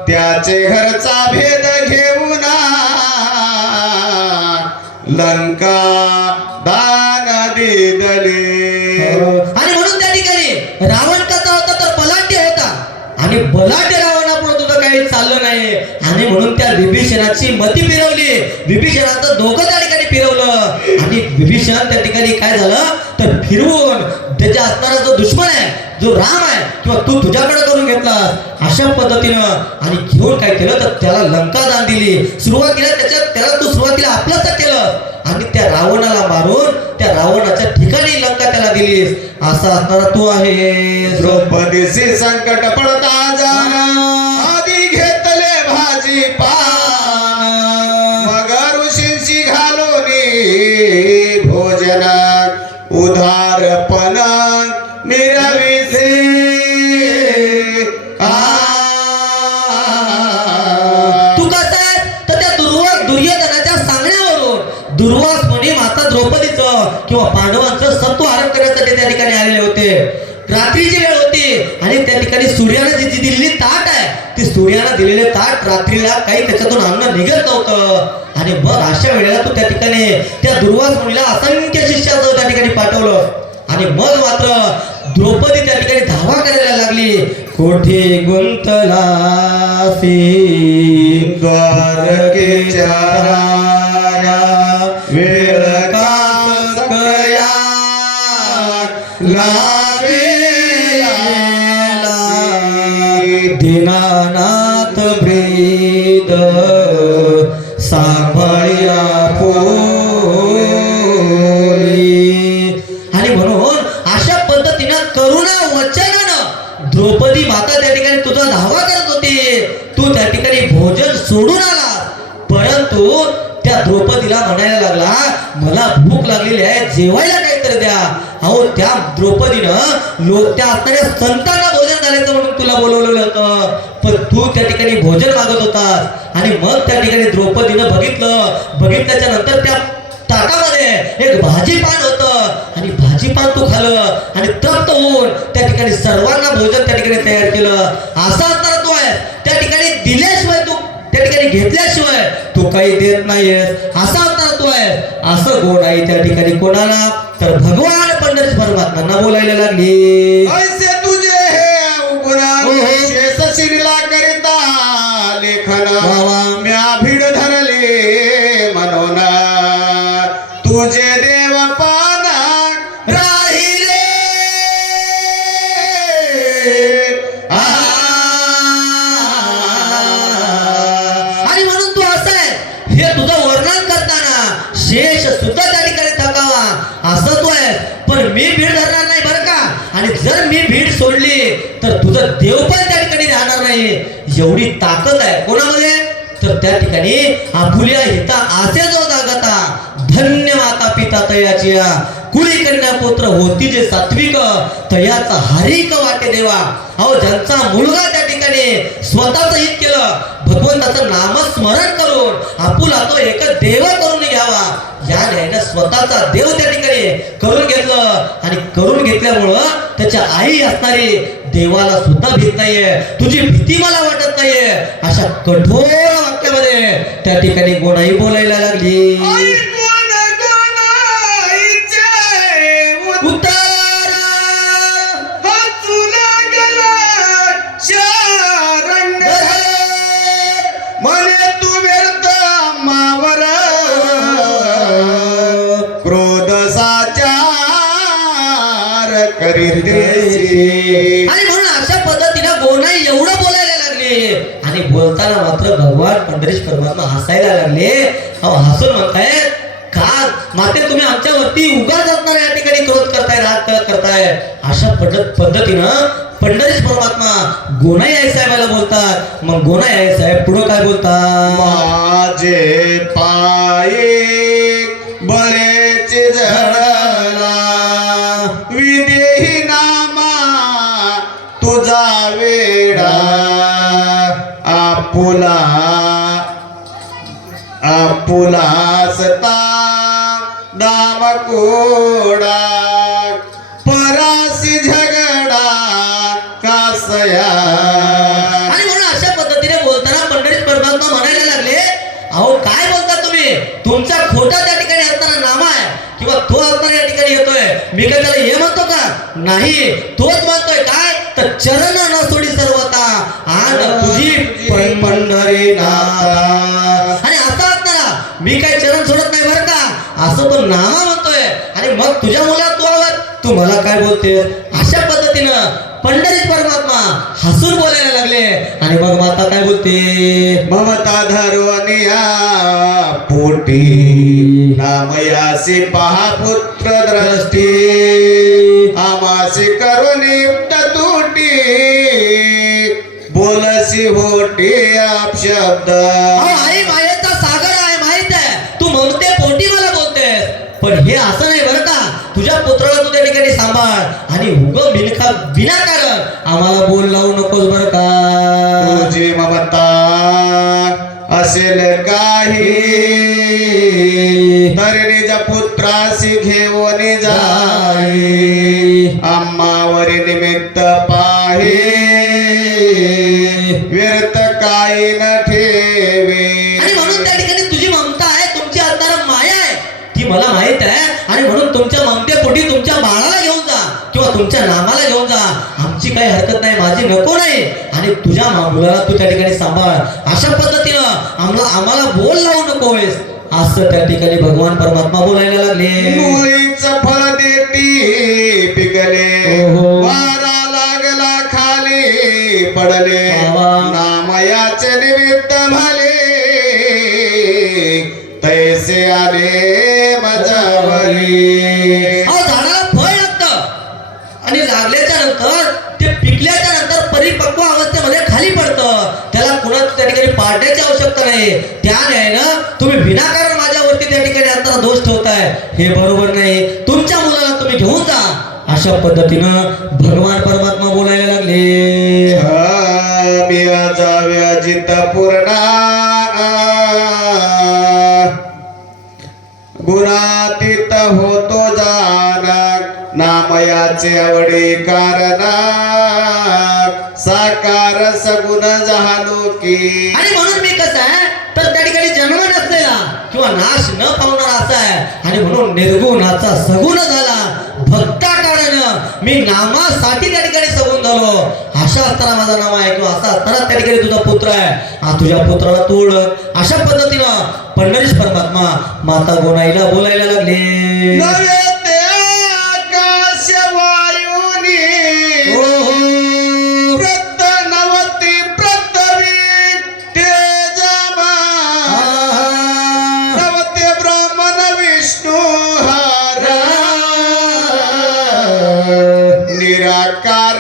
त्याचे घरचा भेद घेऊन लंका दान दिदले. आणि म्हणून त्या ठिकाणी रावण कसा होता तर बलाढ्य होता, आणि बलाढ्य रावणापुढे तुझं काही चाललं नाही. आणि म्हणून त्या विभीषणाची मती फिरवली, विभीषणाचं डोकं त्या ठिकाणी फिरवलं, आणि विभीषण त्या ठिकाणी काय झालं तर फिरवून त्याच्या असणारा जो दुश्मन आहे, जो राम आहे, किंवा तू तुझ्याकडे करून घेतला अशा पद्धतीनं, आणि घेऊन काय केलं तर त्याला लंका दान दिली. सुरुवातीला त्याला तू सुरुवातीला आपलंच केलं, आणि त्या रावणाला मारून त्या रावणाच्या ठिकाणी लंका त्याला दिलीस, असा असणारा तू आहे. द्रौपदीचे संकट पडता जाना आधी घेतले भाजी पान, मग ऋषींशी घालून भोजना उधारपण मिरविसे. तू कसं आहे तर त्या दुर्योधनाच्या सांगण्यावरून दुर्वास मुनी माता द्रौपदीचं किंवा पांडवांचं सत्व हरण करण्यासाठी त्या ठिकाणी आलेले होते. रात्रीची वेळ होती, आणि त्या ठिकाणी सूर्याने जी दिलेली ताट आहे, ती सूर्याने दिलेले ताट रात्रीला काही त्याच्यातून अन्न निघत नव्हतं. आणि मग अशा वेळेला तू त्या ठिकाणी त्या दुर्वास मुनीला असंख्य शिष्याचं त्या ठिकाणी पाठवलं, आणि मग मात्र द्रौपदी त्या ठिकाणी धावा करायला लागली. कोठे गुंतला द्वारकेच्या राया वेळ कासकया लावेला दीनानाथ ब्रीद सांभाळ्या पोली. आणि म्हणून अशा पद्धतीनं करुणा वचनानं द्रौपदी माता त्या ठिकाणी तुझा धावा करत होती. तू त्या ठिकाणी भोजन सोडून आला, परंतु त्या द्रौपदीला म्हणायला लागला मला भूक लागलेली आहे, जेवायला काहीतरी द्या. अहो त्या द्रौपदीनं त्या असणाऱ्या संतांना भोजन झाल्याचं म्हणून तुला बोलवलेलं होतं, पण तू त्या ठिकाणी भोजन मागत होतास. आणि मग त्या ठिकाणी द्रौपदीनं बघितल्याच्या नंतर त्या ताटामध्ये एक भाजीपान होतं, आणि भाजीपान तू खाल्लं, आणि तृप्त होऊन त्या ठिकाणी सर्वांना भोजन त्या ठिकाणी तयार केलं. असा असणार तू आहे त्या ठिकाणी दिल्याशिवाय, तू त्या ठिकाणी घेतल्याशिवाय तू तू काही देत नाहीयेस, असा अवतार तू आहेस, असं गोणाई त्या ठिकाणी कोणाला तर भगवान पंढरीश परमात्म्यांना बोलायला लागली. ऐसे तुझे हे अवगुण शेष शिरला करिता लेखन म्या भीड धरले म्हणून तुझे देव पाना राहिले. आणि म्हणून तू असं आहे हे तुझं वर्णन करताना शेष सुद्धा त्या ठिकाणी थकावा असं तू आहे. पण मी भीड धरणार नाही बरं का, आणि जर मी भीड सोडली तर तुझं देव पण त्या ठिकाणी राहणार नाही. एवढी ताकद आहे कोणामध्ये तर त्या ठिकाणी आपुल्या हिता आसे जो जागता धन्य माता पिता तयाची कुळी कन्या पुत्र होती जे सात्विक तयाचा हरिक वाटे देवा. अहो ज्यांचा मुलगा त्या ठिकाणी स्वतःच हित केलं, भगवंताचं नामस्मरण करून आपुला तो एक देव करून घ्यावा या न्यायानं स्वतःचा देव त्या ठिकाणी करून घेतलं. आणि करून घेतल्यामुळं त्याच्या आई असणारी देवाला सुद्धा भीत नाहीये, तुझी भीती मला वाटत नाहीये, अशा कठोर वाक्यामध्ये त्या ठिकाणी गोणाई बोलायला लागली. म्हणे तू व्यर्थ मावर क्रोध साचार करीत. आणि म्हणून अशा पद्धतीनं गोणाई एवढं बोलायला लागली. आणि बोलताना मात्र भगवान पंढरीश परमात्मा हसायला लागले. अहो हसून म्हणतायत का माते तुम्ही आमच्यावरती उगाच असणार या ठिकाणी क्रोध करताय, राग करताय. अशा पद्धतीनं पंढरीश परमात्मा गोणाई आई साहेबाला बोलतात. मग गोणाई आई साहेब पुढे काय बोलतात. माझे पाये बरेच जडला विदेही नामा तुझा वेडा आपुला सता दाम कोडा परासी झगडा कासया. आणि म्हणून अशा पद्धतीने बोलताना पंढरीश परमात्मा म्हणायला लागले अहो काय बोलता तुम्ही, तुमचा खोटा त्या ठिकाणी असताना नाम आहे किंवा तो असताना या ठिकाणी येतोय, मी काय त्याला हे म्हणतो का नाही, तोच म्हणतोय काय तर चरण न सोडी सर्वता आन तुझी पंढरी नाथा. आणि असं असताना मी काय चरण सोडत नाही बरं का, असं तो नामा म्हणतोय. आणि मग तुझ्या मुलाला तू आवाज तू मला काय बोलते. अशा पद्धतीनं पंढरीश परमात्मा हसून बोलायला लागले. आणि मग माता काय बोलते. ममता धरवनिया पोटी नामयासी पहा पुत्र द्रष्टी आमासी करुणी तुटी बोलसी होटी आप शब्द. आई मायेचा सागर आहे माहित आहे, तू म्हणते पोटी मला बोलतेस, पण हे असं नाही बरं का, तुझ्या पुत्राला तू त्या ठिकाणी सांभाळ आणि उगं बिनका विनाकारण आम्हाला बोल लावू नकोस बरं का. तुझी ममता असेल काही तरी निज पुत्रासी घेऊन जाई आम्हावरी निमित्त पाहे व्यर्थ काही न ठेवे. आणि म्हणून त्या ठिकाणी तुझी ममता आहे, तुमची असणारा माया आहे ती मला माहित आहे. आणि म्हणून तुमच्या ममतेपोटी तुमच्या बाळाला घेऊन जा किंवा तुमच्या नामाला घेऊन जा, आमची काही हरकत नाही, माझी नको नाही. आणि तुझ्या मुलाला तू त्या ठिकाणी सांभाळ, अशा पद्धतीनं आम्हाला बोल लावू नकोस असं त्या ठिकाणी भगवान परमात्मा बोलायला लागले. मुळीच फळ देती पिकले वारा लागला खाली पडले नामयाचे निमित्त झाले तैसे आले मजावरी. झाडाला फळ लागतं आणि लागल्याच्या नंतर ते पिकल्याच्या नंतर परिपक्व अवस्थेमध्ये खाली पडतं, त्याला कुणाच त्या ठिकाणी पाडण्याची आवश्यकता नाही. त्या न्यायानं तुम्ही विनाकारण माझ्यावरती त्या ठिकाणी आता दोष ठेवताय, हे बरोबर नाही. तुमच्या मुलाला तुम्ही घेऊन जा, अशा पद्धतीनं भगवान परमात्मा बोलायला लागले. व्याजित पूर्णा गुणातीत होतो जाना नामयाचे आवडे कारणा साकार सगुण झालो की. आणि म्हणून मी कसं आहे तर त्या ठिकाणी जन्म नसलेला किंवा नाश न पावणारा असा आहे. आणि म्हणून निर्गुणाचा सगुण झाला भक्ताटाळ्यानं मी नामासाठी त्या ठिकाणी सगुण झालो. अशा असताना माझं नाव आहे किंवा असा असताना त्या ठिकाणी तुझा पुत्र आहे. तुझ्या पुत्राला तू ओळख. अशा पद्धतीनं पंढरीश परमात्मा माता गोनाईला बोलायला लागले. नवे ते आकाश वायुनी प्रत नवती पृथ्वी तेजमा नवते ब्रह्मण विष्णू हरा निराकार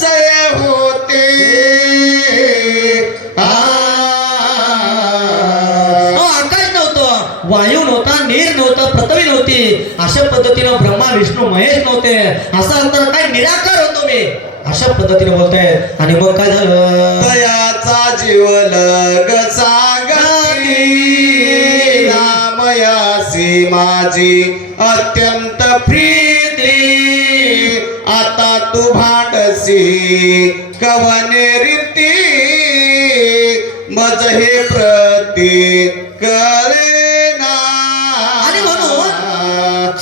जय होते. आकाश नव्हतं, वायू नव्हता, नीर नव्हतं, पृथ्वी नव्हती. अशा पद्धतीनं ब्रह्मा विष्णू महेश नव्हते. असा अंतर काय निराकार होतो मी. अशा पद्धतीने बोलताय. आणि मग काय झालं. दयाचा जीव लग सांगती नामयासी माझी अत्यंत प्रीती. आता तू भांडसी कवने रीती मज हे प्रती कळेना. आणि म्हणून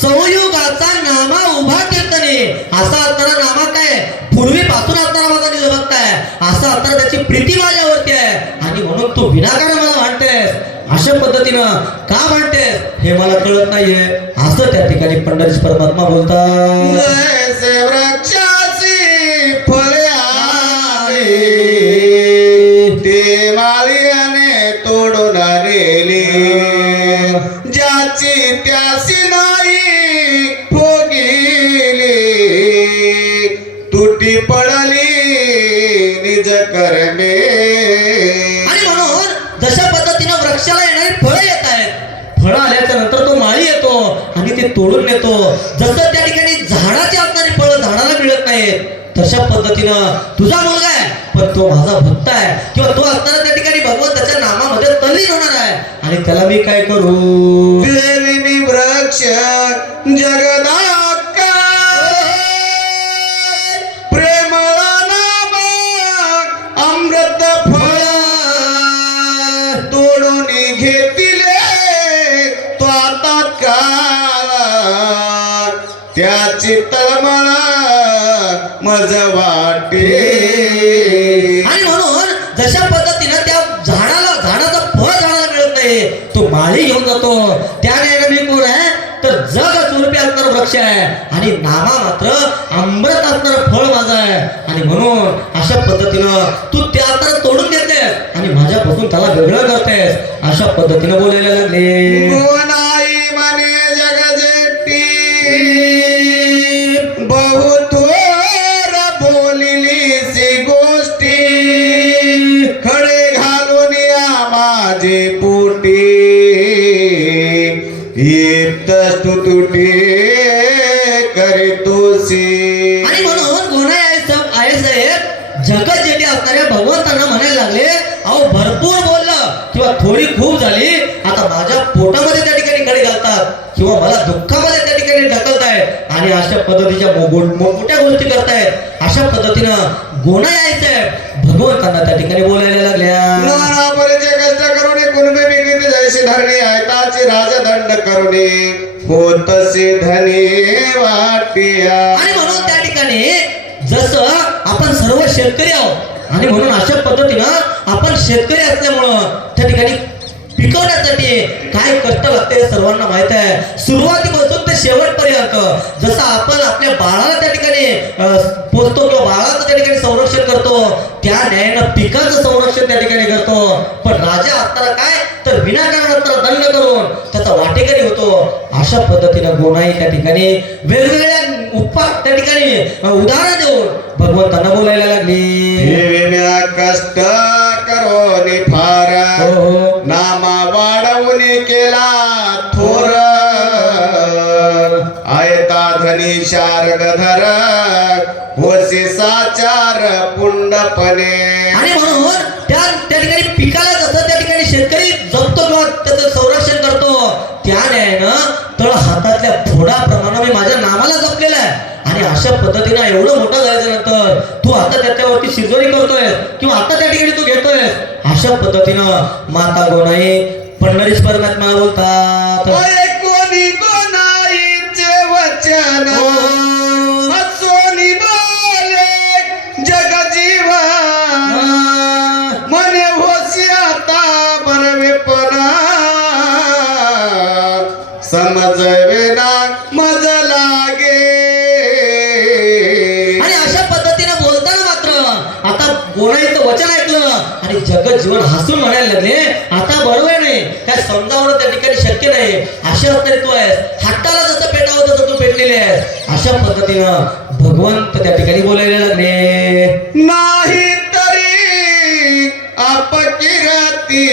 संयुगाचा नामा उभा कीर्तने. असा असताना नामा काय पूर्वीपासून असताना माझा निजभक्त आहे. असा असताना त्याची प्रीती माझ्यावरती आहे. आणि म्हणून तू विनाकारण मला म्हणतेस. अशा पद्धतीनं का म्हणतेस हे मला कळत नाहीये. असं त्या ठिकाणी पंढरीश परमात्मा बोलतात. जैसे वृक्षाची फळे आली ते माळीने तोडून नेली. ज्याची त्यासी नाही भोगिली तुटी पडली निज करणे. आणि म्हणून जशा पद्धतीनं वृक्षाला येणारी फळं येत आहेत. फळं आल्याच्या नंतर तो माळी येतो आणि ते तोडून नेतो. जसं त्या ठिकाणी झाडाची असणारी फळं झाडाला मिळत नाहीत. तशा पद्धतीनं तुझा मुलगा आहे पण तो माझा भक्त आहे किंवा तो असताना त्या ठिकाणी भगवान त्याच्या नामामध्ये तल्लीन होणार आहे. आणि त्याला मी काय करू. देविनी वृक्ष जगदाका प्रेमळा नाम अमृत फळ तोडून घेतिले तो आता काळ त्याची तळमळ मज वाटे. आणि म्हणून जशा पद्धतीनं त्या झाडाचं फळ झाडाला मिळत नाही तो माळी घेऊन जातो. त्याने मी कोण आहे तर जग स्वरूपी असणारा वृक्ष आहे आणि नामा मात्र अमृत असणारं फळ माझं आहे. आणि म्हणून अशा पद्धतीनं तू त्या असताना तोडून देतेस आणि माझ्यापासून त्याला वेगळं करतेस. अशा पद्धतीनं बोलायला लागले. गोनाई म्हणे जगजेटी बहु थोर बोलिली सी गोष्टी खडे घालून या माझे पोटी इतस्तु तुटी करीतोसी. आणि म्हणून गोनाई आहे साहेब जगत जेथे असणाऱ्या भगवंतांना म्हणायला लागले अहो भरपूर बोललं किंवा थोडी खूप झाली. आता माझ्या पोटामध्ये त्या ठिकाणी खडे घालतात किंवा मला दुःखामध्ये त्या ठिकाणी ढकलतायत आणि अशा पद्धतीच्या मोठ्या गोष्टी करतायत. अशा पद्धतीनं गोनाई आहे साहेब भगवंतांना त्या ठिकाणी बोलायला लागल्या. नानापरीचे कष्ट करुणे कुणबे विकृती जैसी धरणी आयताची राजदंड करुणे होतसे धनी वाटिया. आणि म्हणून त्या ठिकाणी जसं आपण सर्व शेतकरी आहोत आणि म्हणून अशा पद्धतीनं आपण शेतकरी असल्यामुळं त्या ठिकाणी पिकवण्यासाठी काय कष्ट लागते सर्वांना माहित आहे. सुरुवातीपासून ते शेवटपर्यंत जसं आपण आपल्या बाळाला त्या ठिकाणी पोचतो किंवा बाळाचं त्या ठिकाणी संरक्षण करतो त्या न्यायानं पिकाचं संरक्षण त्या ठिकाणी करतो. पण राजा असताना काय तर विनाकारण असताना दंड करून त्याचा वाटेकरी होतो. अशा पद्धतीनं गोनाई त्या ठिकाणी वेगवेगळ्या त्या ठिकाणी उदाहरण देऊन भगवंतांना बोलायला लागली. कष्ट करोनी फार नामा वाढवून केला थोर आयता धनी शारद धर होसी साचार पुंडपणे. आणि म्हणून त्या ठिकाणी पिकाला जसं त्या ठिकाणी शेतकरी जपतो किंवा त्याचं संरक्षण करतो त्या न्यायानं तळ हातातल्या फोडाप्रमाणे मी माझ्या नामाला जपलेलं आहे. आणि अशा पद्धतीनं एवढं मोठं झाल्याच्या नंतर तू आता त्याच्यावरती शिजोरी करतोय किंवा आता त्या ठिकाणी तू घेतोय अशा पद्धतीनं माता गोनाई पंढरीश परमात्मा बोलतात. अय कोणी गोनाईचे वचन सोनी बोले जग जीवन मने होशी आता बरवेपणा समजवे ना मज लागे. आणि अशा पद्धतीने बोलताना मात्र आता गोनाईचं वचन ऐकलं आणि जगत जीवन हसून म्हणायला लागले, आता बरोबर नाही, काय समजावणं त्या ठिकाणी शक्य नाही. अशा तरी तू आहेस, हाताला जसं पेटावं तसं तू पेटलेले आहेस. अशा पद्धतीनं भगवंत त्या ठिकाणी बोलायला लागले. नाही तरी अपकिरती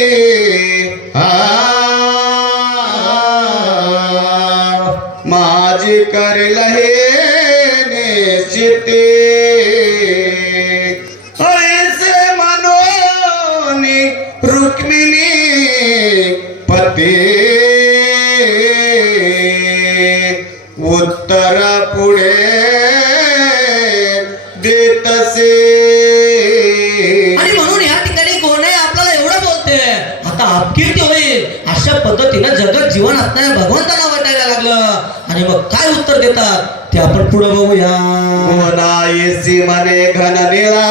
माझी करेल हे निश्चिती ऐसे मनोनी रुक्मिणी पती उत्तर पुढे देतसे. आणि म्हणून या ठिकाणी गोनाई आपल्याला एवढं बोलते, आता अपकीर्ती होईल. अशा पद्धतीनं जगत जीवन असणाऱ्या भगवंताला वाटायला लागलं. आणि मग काय उत्तर देतात ते आपण पुढे बघूया. गोनाईसी मने घन निळा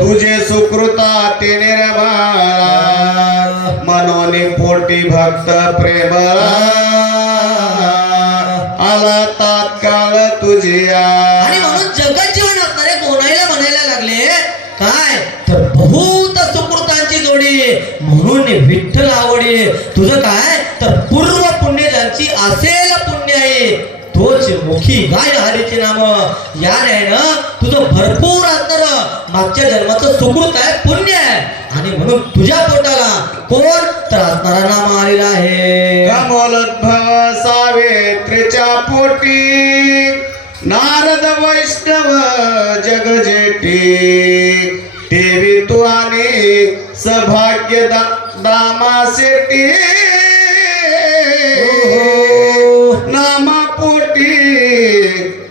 तुझे सुकृता ते निर्मळा मनोनी पोटी भक्त प्रेम आला तात्काळ तुझिया. आणि म्हणून जगत जीवन असणारे गोनाईला म्हणायला लागले काय तर बहुत सुकृतांची जोडी म्हणून विठ्ठल आवडी. तुझं काय तर पूर्व पुण्य ज्यांची असेल पुण्य आहे तोच मुखी गाय हरीचे नाम. या न्यायनं तुझं भरपूर असणार मागच्या जन्माचं सुकृत आहे, पुण्य आहे. आणि म्हणून तुझ्या पोटाला कोण तर असणारा नाम आलेला आहे. कमलोद्भव सावित्रीच्या पोटी नारद वैष्णव जगजेटी देवी तू आणि सभाग्य दामासेटी नामा पोटी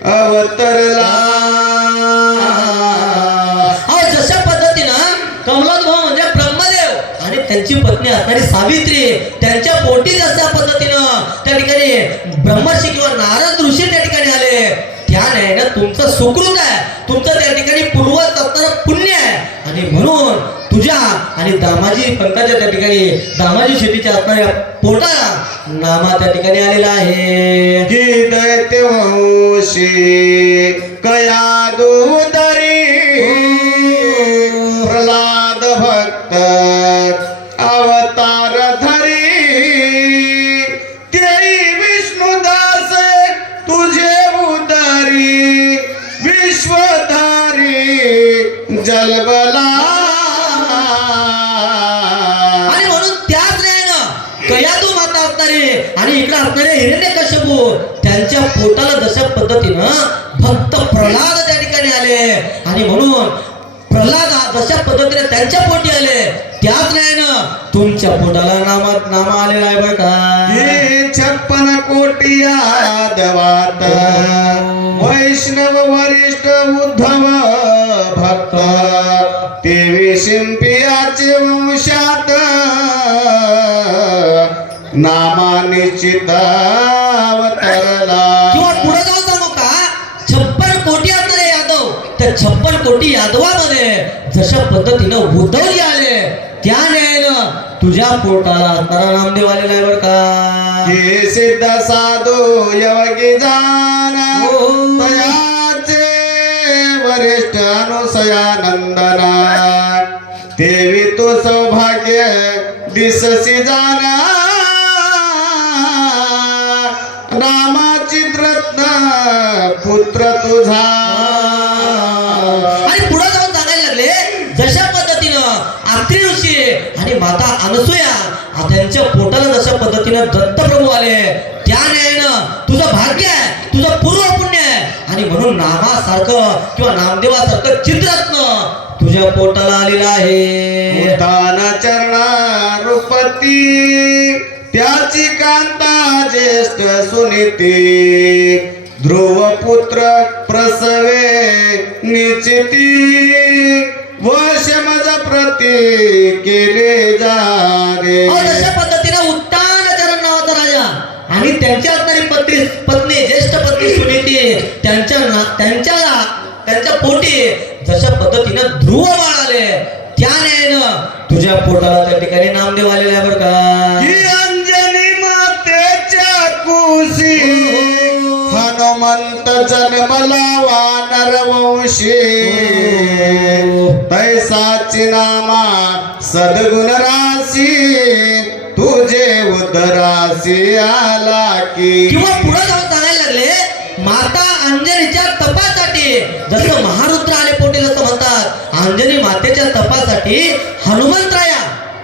अवतरला. जशा पद्धतीनं कमलोद्भव म्हणजे ब्रह्मदेव आणि त्यांची पत्नी असणारी सावित्री त्यांच्या पोटी जशा पद्धतीनं त्या ठिकाणी ब्रह्मर्षी किंवा नारद ऋषी त्या ठिकाणी आले, त्या न्यायानं तुमचं सुकृत आहे, तुमचं त्या ठिकाणी पूर्वज असणारं पुण्य आहे. आणि म्हणून तुझ्या आणि दामाजी पंथाच्या त्या ठिकाणी दामाजी शेतीच्या असणाऱ्या पोटाला नामा त्या ठिकाणी आलेला आहे. की दैत्यवंशी कया दुदरी प्रल्हाद भक्त अवतार धरी तेई विष्णुदास तुझे उदरी विश्वधारी जलबला. आणि म्हणून त्याच न्यायानं कयादू माता असणारे आणि इकडे असणारे हिरण्यकश्यपू त्यांच्या पोटाला जशा पद्धतीनं भक्त प्रल्हाद त्या ठिकाणी आले. आणि म्हणून प्रल्हाद जशा पद्धतीने त्यांच्या पोटी आले त्याच न्यायानं तुमच्या पोटाला नामा आलेला आहे बरं का. हे 56 कोटी यादवात वैष्णव वरिष्ठ उद्धव भक्त तेवी शिंपियाचे वंशात नामा निश्चित अवतरला. किंवा पुढे जाऊन सांगू का 56 कोटी असणारे यादव त्या 56 कोटी यादवामध्ये जशा पद्धतीनं उद्धवजी आले त्या न्यायानं तुझ्या पोटाला असणारा नामदेव आलेला आहे बरं का. हे सिद्ध साधू यवगी जाना तयाचे वरिष्ठ अनुसयानंदना देवी तो सौभाग्य दिससी जाना रामाची रत्न पुत्र तुझा. आणि पुढे जाऊन सांगायला लागले जशा पद्धतीनं आत्री ऋषी आणि माता अनसूया त्यांच्या पोटाला जशा पद्धतीनं दत्तप्रभू आले त्या न्यायानं तुझं भाग्य आहे, तुझं पूर्व पुण्य आहे. आणि म्हणून नामासारखं किंवा नामदेवासारखं चित्ररत्न तुझ्या पोटाला आलेलं आहे. दान चरणा रूपती त्याची कांता ज्येष्ठ सुनीती ध्रुव पुत्र प्रसवे निश्चिती वशमज प्रति ते केले जाणे. तशा पद्धतीने उत्तान चरण नावाचा राजा आणि त्यांची असणारी पत्नी ज्येष्ठ पत्नी सुनीती त्यांच्या पोटी जशा पद्धतीनं ध्रुव बाळ आले त्या न्यायानं तुझ्या पोटाला त्या ठिकाणी नामदेव आलेले आहे बरं का. ही अंजनी मातेच्या कुशी हनुमंत जन्मला वानर वंशी. तैसाची नामा सद्गुण राशी तुझे उदरासी आला की. किंवा पुढे जाऊन सांगायला लागले माता अंजनीच्या तपासाठी जसं महारुद्र आले पोटी जसं म्हणतात अंजनी मातेच्या तपासाठी हनुमंतराया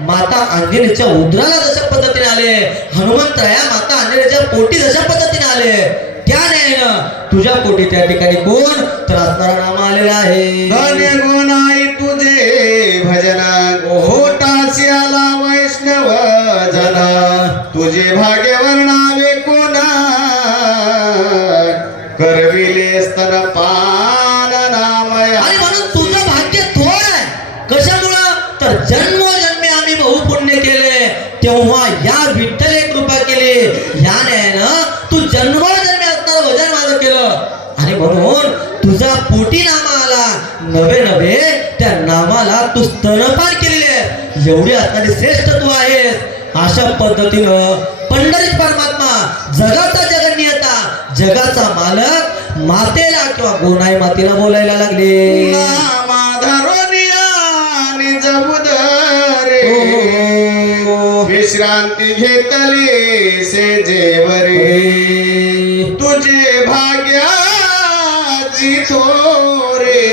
माता अंजनीच्या उदराला जशा पद्धतीने आले हनुमंतराया माता अंजनीच्या पोटी जशा पद्धतीने आले त्या न्यायानं तुझ्या पोटी त्या ठिकाणी कोण तर असणारा नाम आलेला आहे. धन्य गुणाई तुझे भजन होतासी आला वैष्णव जन. तुझे भाग्य वर्णावे कोणा करविले स्तनपान नामया. आणि म्हणून तुझं भाग्य थोड आहे कशामुळं तर जन्मोजन्मी आम्ही बहुपुण्य केले तेव्हा या विठ्ठले कृपा केली या न्यायानं तू जन्मोजन्मी असणारं भजन माझं केलं आणि म्हणून तुझा पोटी नामा आला नवे नवे त्या नामाला तू स्तनपान केलेले एवढी असणारी श्रेष्ठ तू आहेस. अशा पद्धतीनं पंढरीत परमात्मा जगाचा जगन्यता जगाचा मालक मातेला किंवा गोनाई मातेला बोलायला लागले. विश्रांती घेतली से जेवरे तुझे भाग्याची थोरे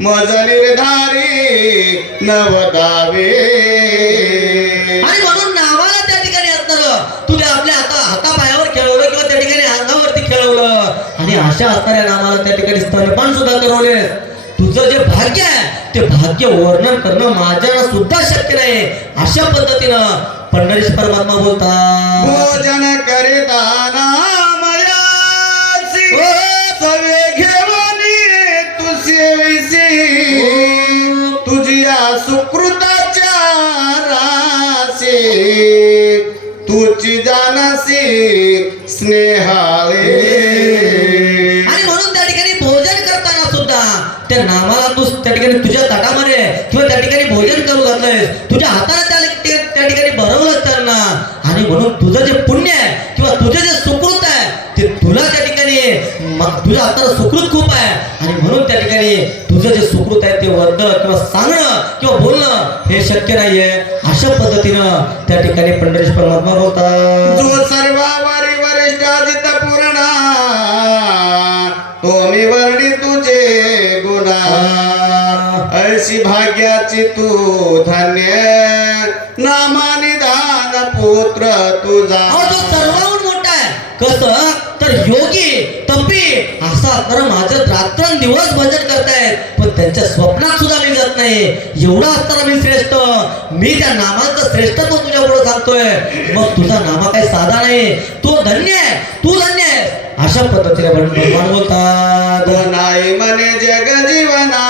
मज निर्धारी नवदावे. आणि म्हणून नावाला त्या ठिकाणी असणार तुझ्या आपल्या हातापायावर खेळवलं किंवा त्या ठिकाणी अंगावरती खेळवलं आणि अशा असणाऱ्या नावाला त्या ठिकाणी स्तनपान सुद्धा करवले. तुझं जे भाग्य आहे ते भाग्य वर्णन करणं माझ्याला सुद्धा शक्य नाही. अशा पद्धतीनं पंढरीश परमात्मा बोलतात भोजन करिता नामयासी सवे घेवनी तू सेविसी तुझ्या सुकृताच्या राशी तुझी जानसी स्नेहाळे. आणि म्हणून त्या ठिकाणी भोजन करताना सुद्धा त्या नामाला तू त्या ठिकाणी तुझ्या ताटामध्ये किंवा त्या ठिकाणी भोजन करू घातलंयस तुझ्या हाताने त्या ठिकाणी भरवलंच त्यांना. आणि म्हणून तुझं जे पुण्य आहे किंवा तुझं जे सुकृत आहे ते तुला त्या ठिकाणी तुझ्या हाताला सुकृत खूप आहे आणि म्हणून त्या ठिकाणी तुझं जे सुकृत आहे ते वर्णन किंवा सांगणं किंवा बोलणं हे शक्य नाहीये. अशा पद्धतीनं त्या ठिकाणी पंढरीश परमात्मा बोलतात जो सर्वावरी वरिष्ठ अजित पूर्णा तो मी वर्णी तुझे गुणा. ऐशी भाग्याची तू धन्य नामानिधान पुत्र तुझा. तो सर्वाहून मोठा आहे कसं तर योगी तपी असा तर माझं रात्रंदिवस भजन करतायत पण त्यांच्या स्वप्नात सुद्धा मी जात नाही. एवढा असताना मी श्रेष्ठ मी त्या नामाचं श्रेष्ठत्व तुझ्या पुढे सांगतोय. मग तुझा नामा काही साधा नाही तू धन्य आहे तू धन्य आहे. अशा पद्धतीने भगवान बोलतात नाही म्हणे जग जीवना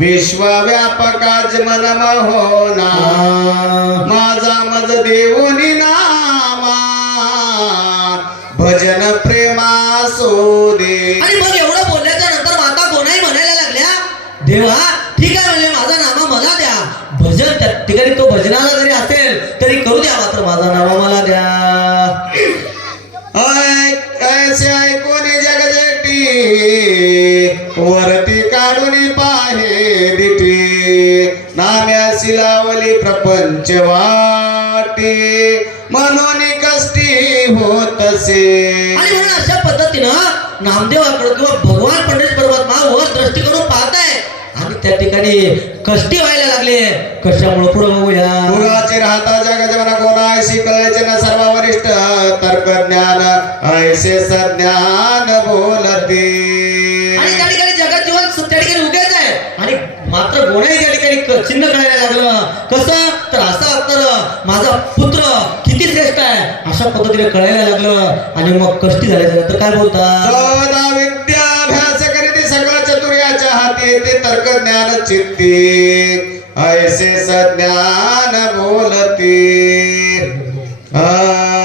विश्वव्यापकाच मन होना माझा मज देऊनी नामा भजन प्रेमा सोदे. आणि मग एवढं बोलल्याच्या नंतर माता गोनाई म्हणायला लागल्या देवा ठीक आहे म्हणजे माझा नामा मला द्या भजन त्या ठिकाणी तो भजनाला जरी असेल तरी करू द्या मात्र माझा नामा मला द्या. ऐसे ऐकोनी जगजेटी वरती काढून पाहे दिटी नाम्या शिलावली प्रपंच वाटी म्हणून कष्टी होतसे. आणि म्हणून अशा पद्धतीनं नामदेवाकडे किंवा भगवान पंडित परमात्मा वर दृष्टी करून पाहताय आणि त्या ठिकाणी कष्टी व्हायला लागले. कशामुळे पुढे बघूया गुराचे राहता जग जमना कोणा ऐशी कळायचे ना सर्व वरिष्ठ तर्क ज्ञान ऐसे सज्ञान बोलते. आणि त्या ठिकाणी जगात जीवन त्या ठिकाणी उभेच आहे आणि मात्र गोणाई त्या ठिकाणी चिन्ह कळायला लागलं कसं तर असं असणार माझा पुत्र किती श्रेष्ठ आहे अशा पद्धतीने कळायला लागलं. आणि मग कष्टी झाल्याच्या नंतर काय बोलतात विद्याभ्यास करीत सगळं चतुर्याच्या हाती ते तर्क ज्ञान चित्ती ऐसे सज्ञान बोलती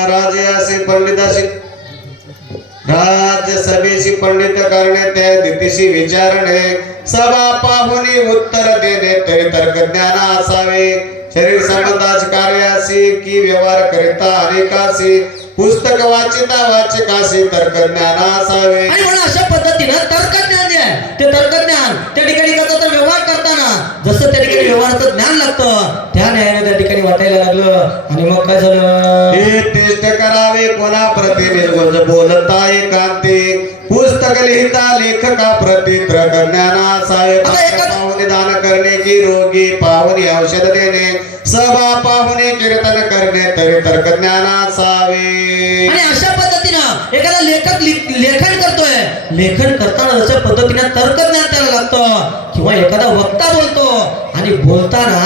राजे असे पंडिताशी राज्यसभेशी पंडित करणे त्या दितीशी विचारणे सभा पाहुणी उत्तर देणे तरी तर्क ज्ञान असावे शरीर संबंधाचे कार्यासी की व्यवहार करिता अनेकासी पुस्तक वाचिता वाचकाशी तर्क ज्ञान असावे आणि म्हणून अशा पद्धतीनं तर्कज्ञान जे आहे ते तर्कज्ञान त्या ठिकाणी कसं तर व्यवहार करताना जसं त्या ठिकाणी व्यवहाराचं ज्ञान लागतं त्या न्यायाने त्या ठिकाणी वाटायला लागलं आणि मग काय झालं हे टेस्ट करावे कोणा प्रति निर्गुण बोलता एकांती पुस्तक लिहिता लेखका प्रति तर्क ज्ञान असावे पाहुणे दान करणे की रोगी पाहुणे औषध देणे सभा पाहुणे कीर्तन करणे तरी तर्क ज्ञान असावे आणि अशा पद्धतीनं एखादा लेखक लेखन करतोय लेखन करताना जशा पद्धतीने तर्कज्ञान त्याला लागतं किंवा एखादा वक्ता बोलतो आणि बोलताना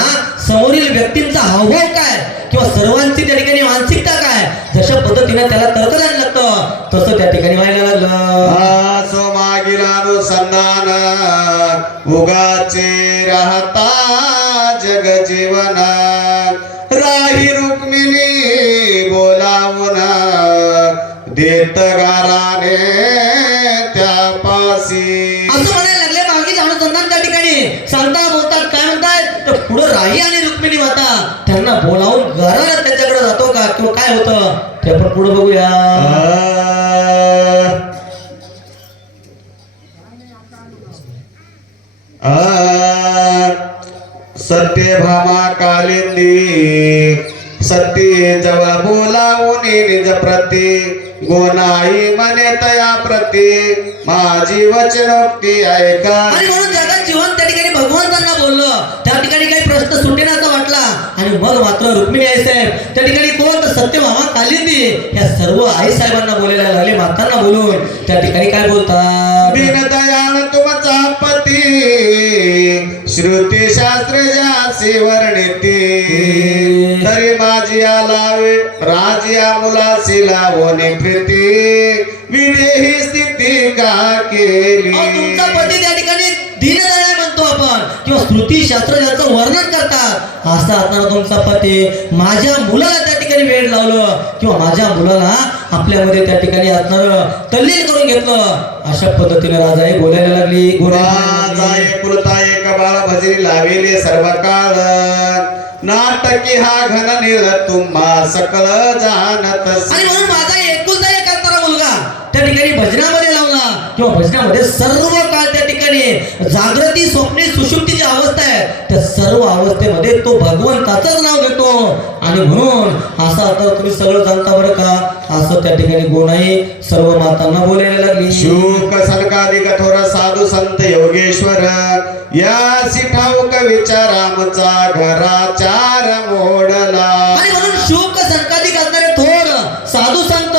समोरील व्यक्तींचा हावभाव काय किंवा सर्वांची त्या ठिकाणी मानसिकता काय जशा पद्धतीने त्याला तर्कज्ञान लागतं तसं त्या ठिकाणी व्हायला लागलं सो मागील अनुसंधान उगाचे राहता जग जीवन राही रुक्मिणी बोलावून देत गाराने त्या पासी असं म्हणायला लागले मागील अनुसंधान त्या ठिकाणी सांगता बोलतात काय म्हणतात तर पुढे राही आणि रुक्मिणी माता त्यांना बोलावून घराला त्यांच्याकडे जातो का किंवा काय होतं ते आपण पुढे बघूया सत्यभामा कालिंदी सत्य जवळ बोलावून निज प्रती गोनाई मने तया प्रती माझी वचनोक्ती ऐका आणि म्हणून जगात जीवन त्या ठिकाणी भगवंतांना बोललं त्या ठिकाणी काही प्रश्न सुटेनाचा वाटला आणि मग मात्र रुक्मिणी आई साहेब त्या ठिकाणी कोण तर सत्यभामा कालिंदी या सर्व आई साहेबांना बोलायला लागले मातांना बोलून त्या ठिकाणी काय बोलतात बिन दयाळ तुमचा पती श्रुती शास्त्र ज्यासी वर्णिती तरी माझी आलावे राजिया मुलासी लावणे प्रीती विदेही स्थिती का केली तुमचा पती त्या ठिकाणी दीनदयाळ म्हणतो आपण किंवा श्रुती शास्त्र याचं वर्णन करतात असा असणारा तुमचा पती माझ्या मुलाला त्या ठिकाणी वेळ लावलं किंवा माझ्या मुलाला आपल्यामध्ये त्या ठिकाणी असणार तल्लीन करून घेतलं अशा पद्धतीने राजाई बोलायला लागली राजा एकुलता एक बाळ भजनी लाविले सर्व काळ नाटकी हा घन निळ तुम्हा सकळ जाणत आणि म्हणून माझा एकुलता एक असणारा मुलगा त्या ठिकाणी भजनामध्ये लावला किंवा भजनामध्ये सर्व काळ त्या ठिकाणी जागृती स्वप्ने सुषुप्तीची अवस्था आहे त्या सर्व अवस्थेमध्ये तो भगवंताचंच नाव घेतो आणि म्हणून असं आता तुम्ही सगळं जाणता बरं का असं त्या ठिकाणी गोनाई सर्व मातांना बोलायला लागली शुक सनकादी कठोर साधू संत योगेश्वर या ठाऊक विचारामचा घराचार मोडला आणि म्हणून शुक संकाधिक असणारे थोर साधू संत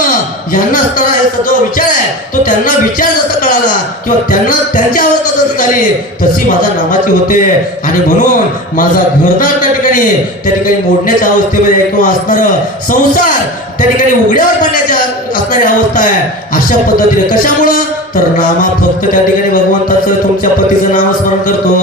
यांना असणारा जो विचार आहे तो त्यांना विचार जसा कळाला किंवा त्यांना त्यांची अवस्था जसं झाली तशी माझ्या नामाची होते आणि म्हणून माझा घरदार त्या ठिकाणी मोडण्याच्या अवस्थेमध्ये किंवा असणार संसार त्या ठिकाणी उघड्यावर पडण्याच्या असणारी अवस्था आहे अशा पद्धतीने कशामुळं तर नामा फक्त त्या ठिकाणी भगवंताचं तुमच्या पतीचं नाम स्मरण करतो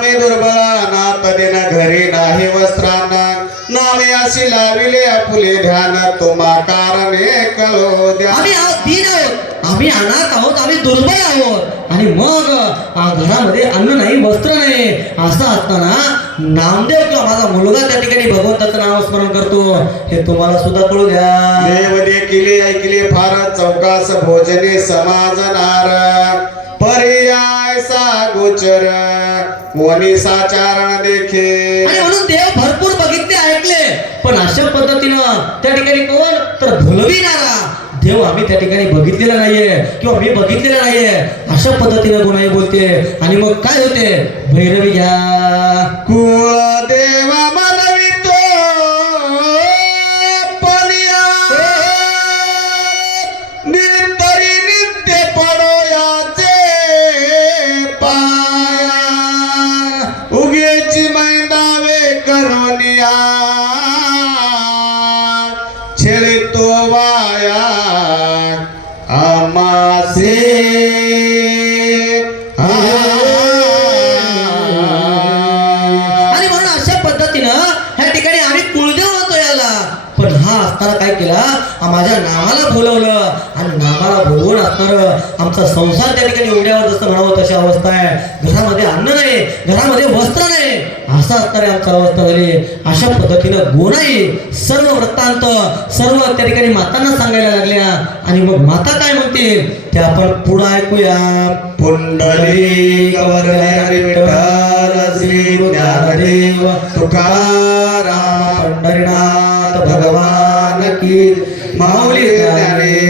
मी दुर्बळ अनाथ दिन घरी नाही वस्त्रांना नामे अशी लाविले फुले ध्यान तुम्हा कारणे कलो द्या आम्ही दीन आहोत आम्ही अनाथ आहोत आम्ही दुर्बल आहोत आणि मग घरामध्ये अन्न नाही वस्त्र नाही असं असताना नामदेव किंवा माझा मुलगा त्या ठिकाणी भगवंताचं नाम स्मरण करतो हे तुम्हाला सुद्धा कळू द्या देव देखिले ऐकले फार चौकास भोजने समाजनार पर्याय सा गोचर कोणी साचारण देखे आणि म्हणून देव भरपूर बघितले ऐकले पण अशा पद्धतीनं त्या ठिकाणी कोण तर भुलविणारा देव आम्ही त्या ठिकाणी बघितलेला नाहीये किंवा मी बघितलेला नाहीये अशा पद्धतीने गुन्हे बोलते आणि मग काय होते भैरवी घ्या कुळ देवा मनवितो पनिया नितरी नित्य पडोयाचे पाया उगेची मैदावे करोनिया छेलितो वाया आमासे केला माझ्या नावाला बोलवलं आणि नावाला बोलवून असणार आमचा संसार त्या ठिकाणी उघड्यावर जसं म्हणावं तशी अवस्था आहे. घरामध्ये अन्न नाही, घरामध्ये वस्त्र नाही, असं असणारी आमची अवस्था झाली. अशा पद्धतीनं गोनाई सर्व वृत्तांत सर्व त्या ठिकाणी मातांना सांगायला लागल्या. आणि मग माता काय म्हणतील ते आपण पुढे ऐकूया. पुंडलिक वरदे विठ्ठल श्री ज्ञानदेव तुकाराम पंढरीनाथ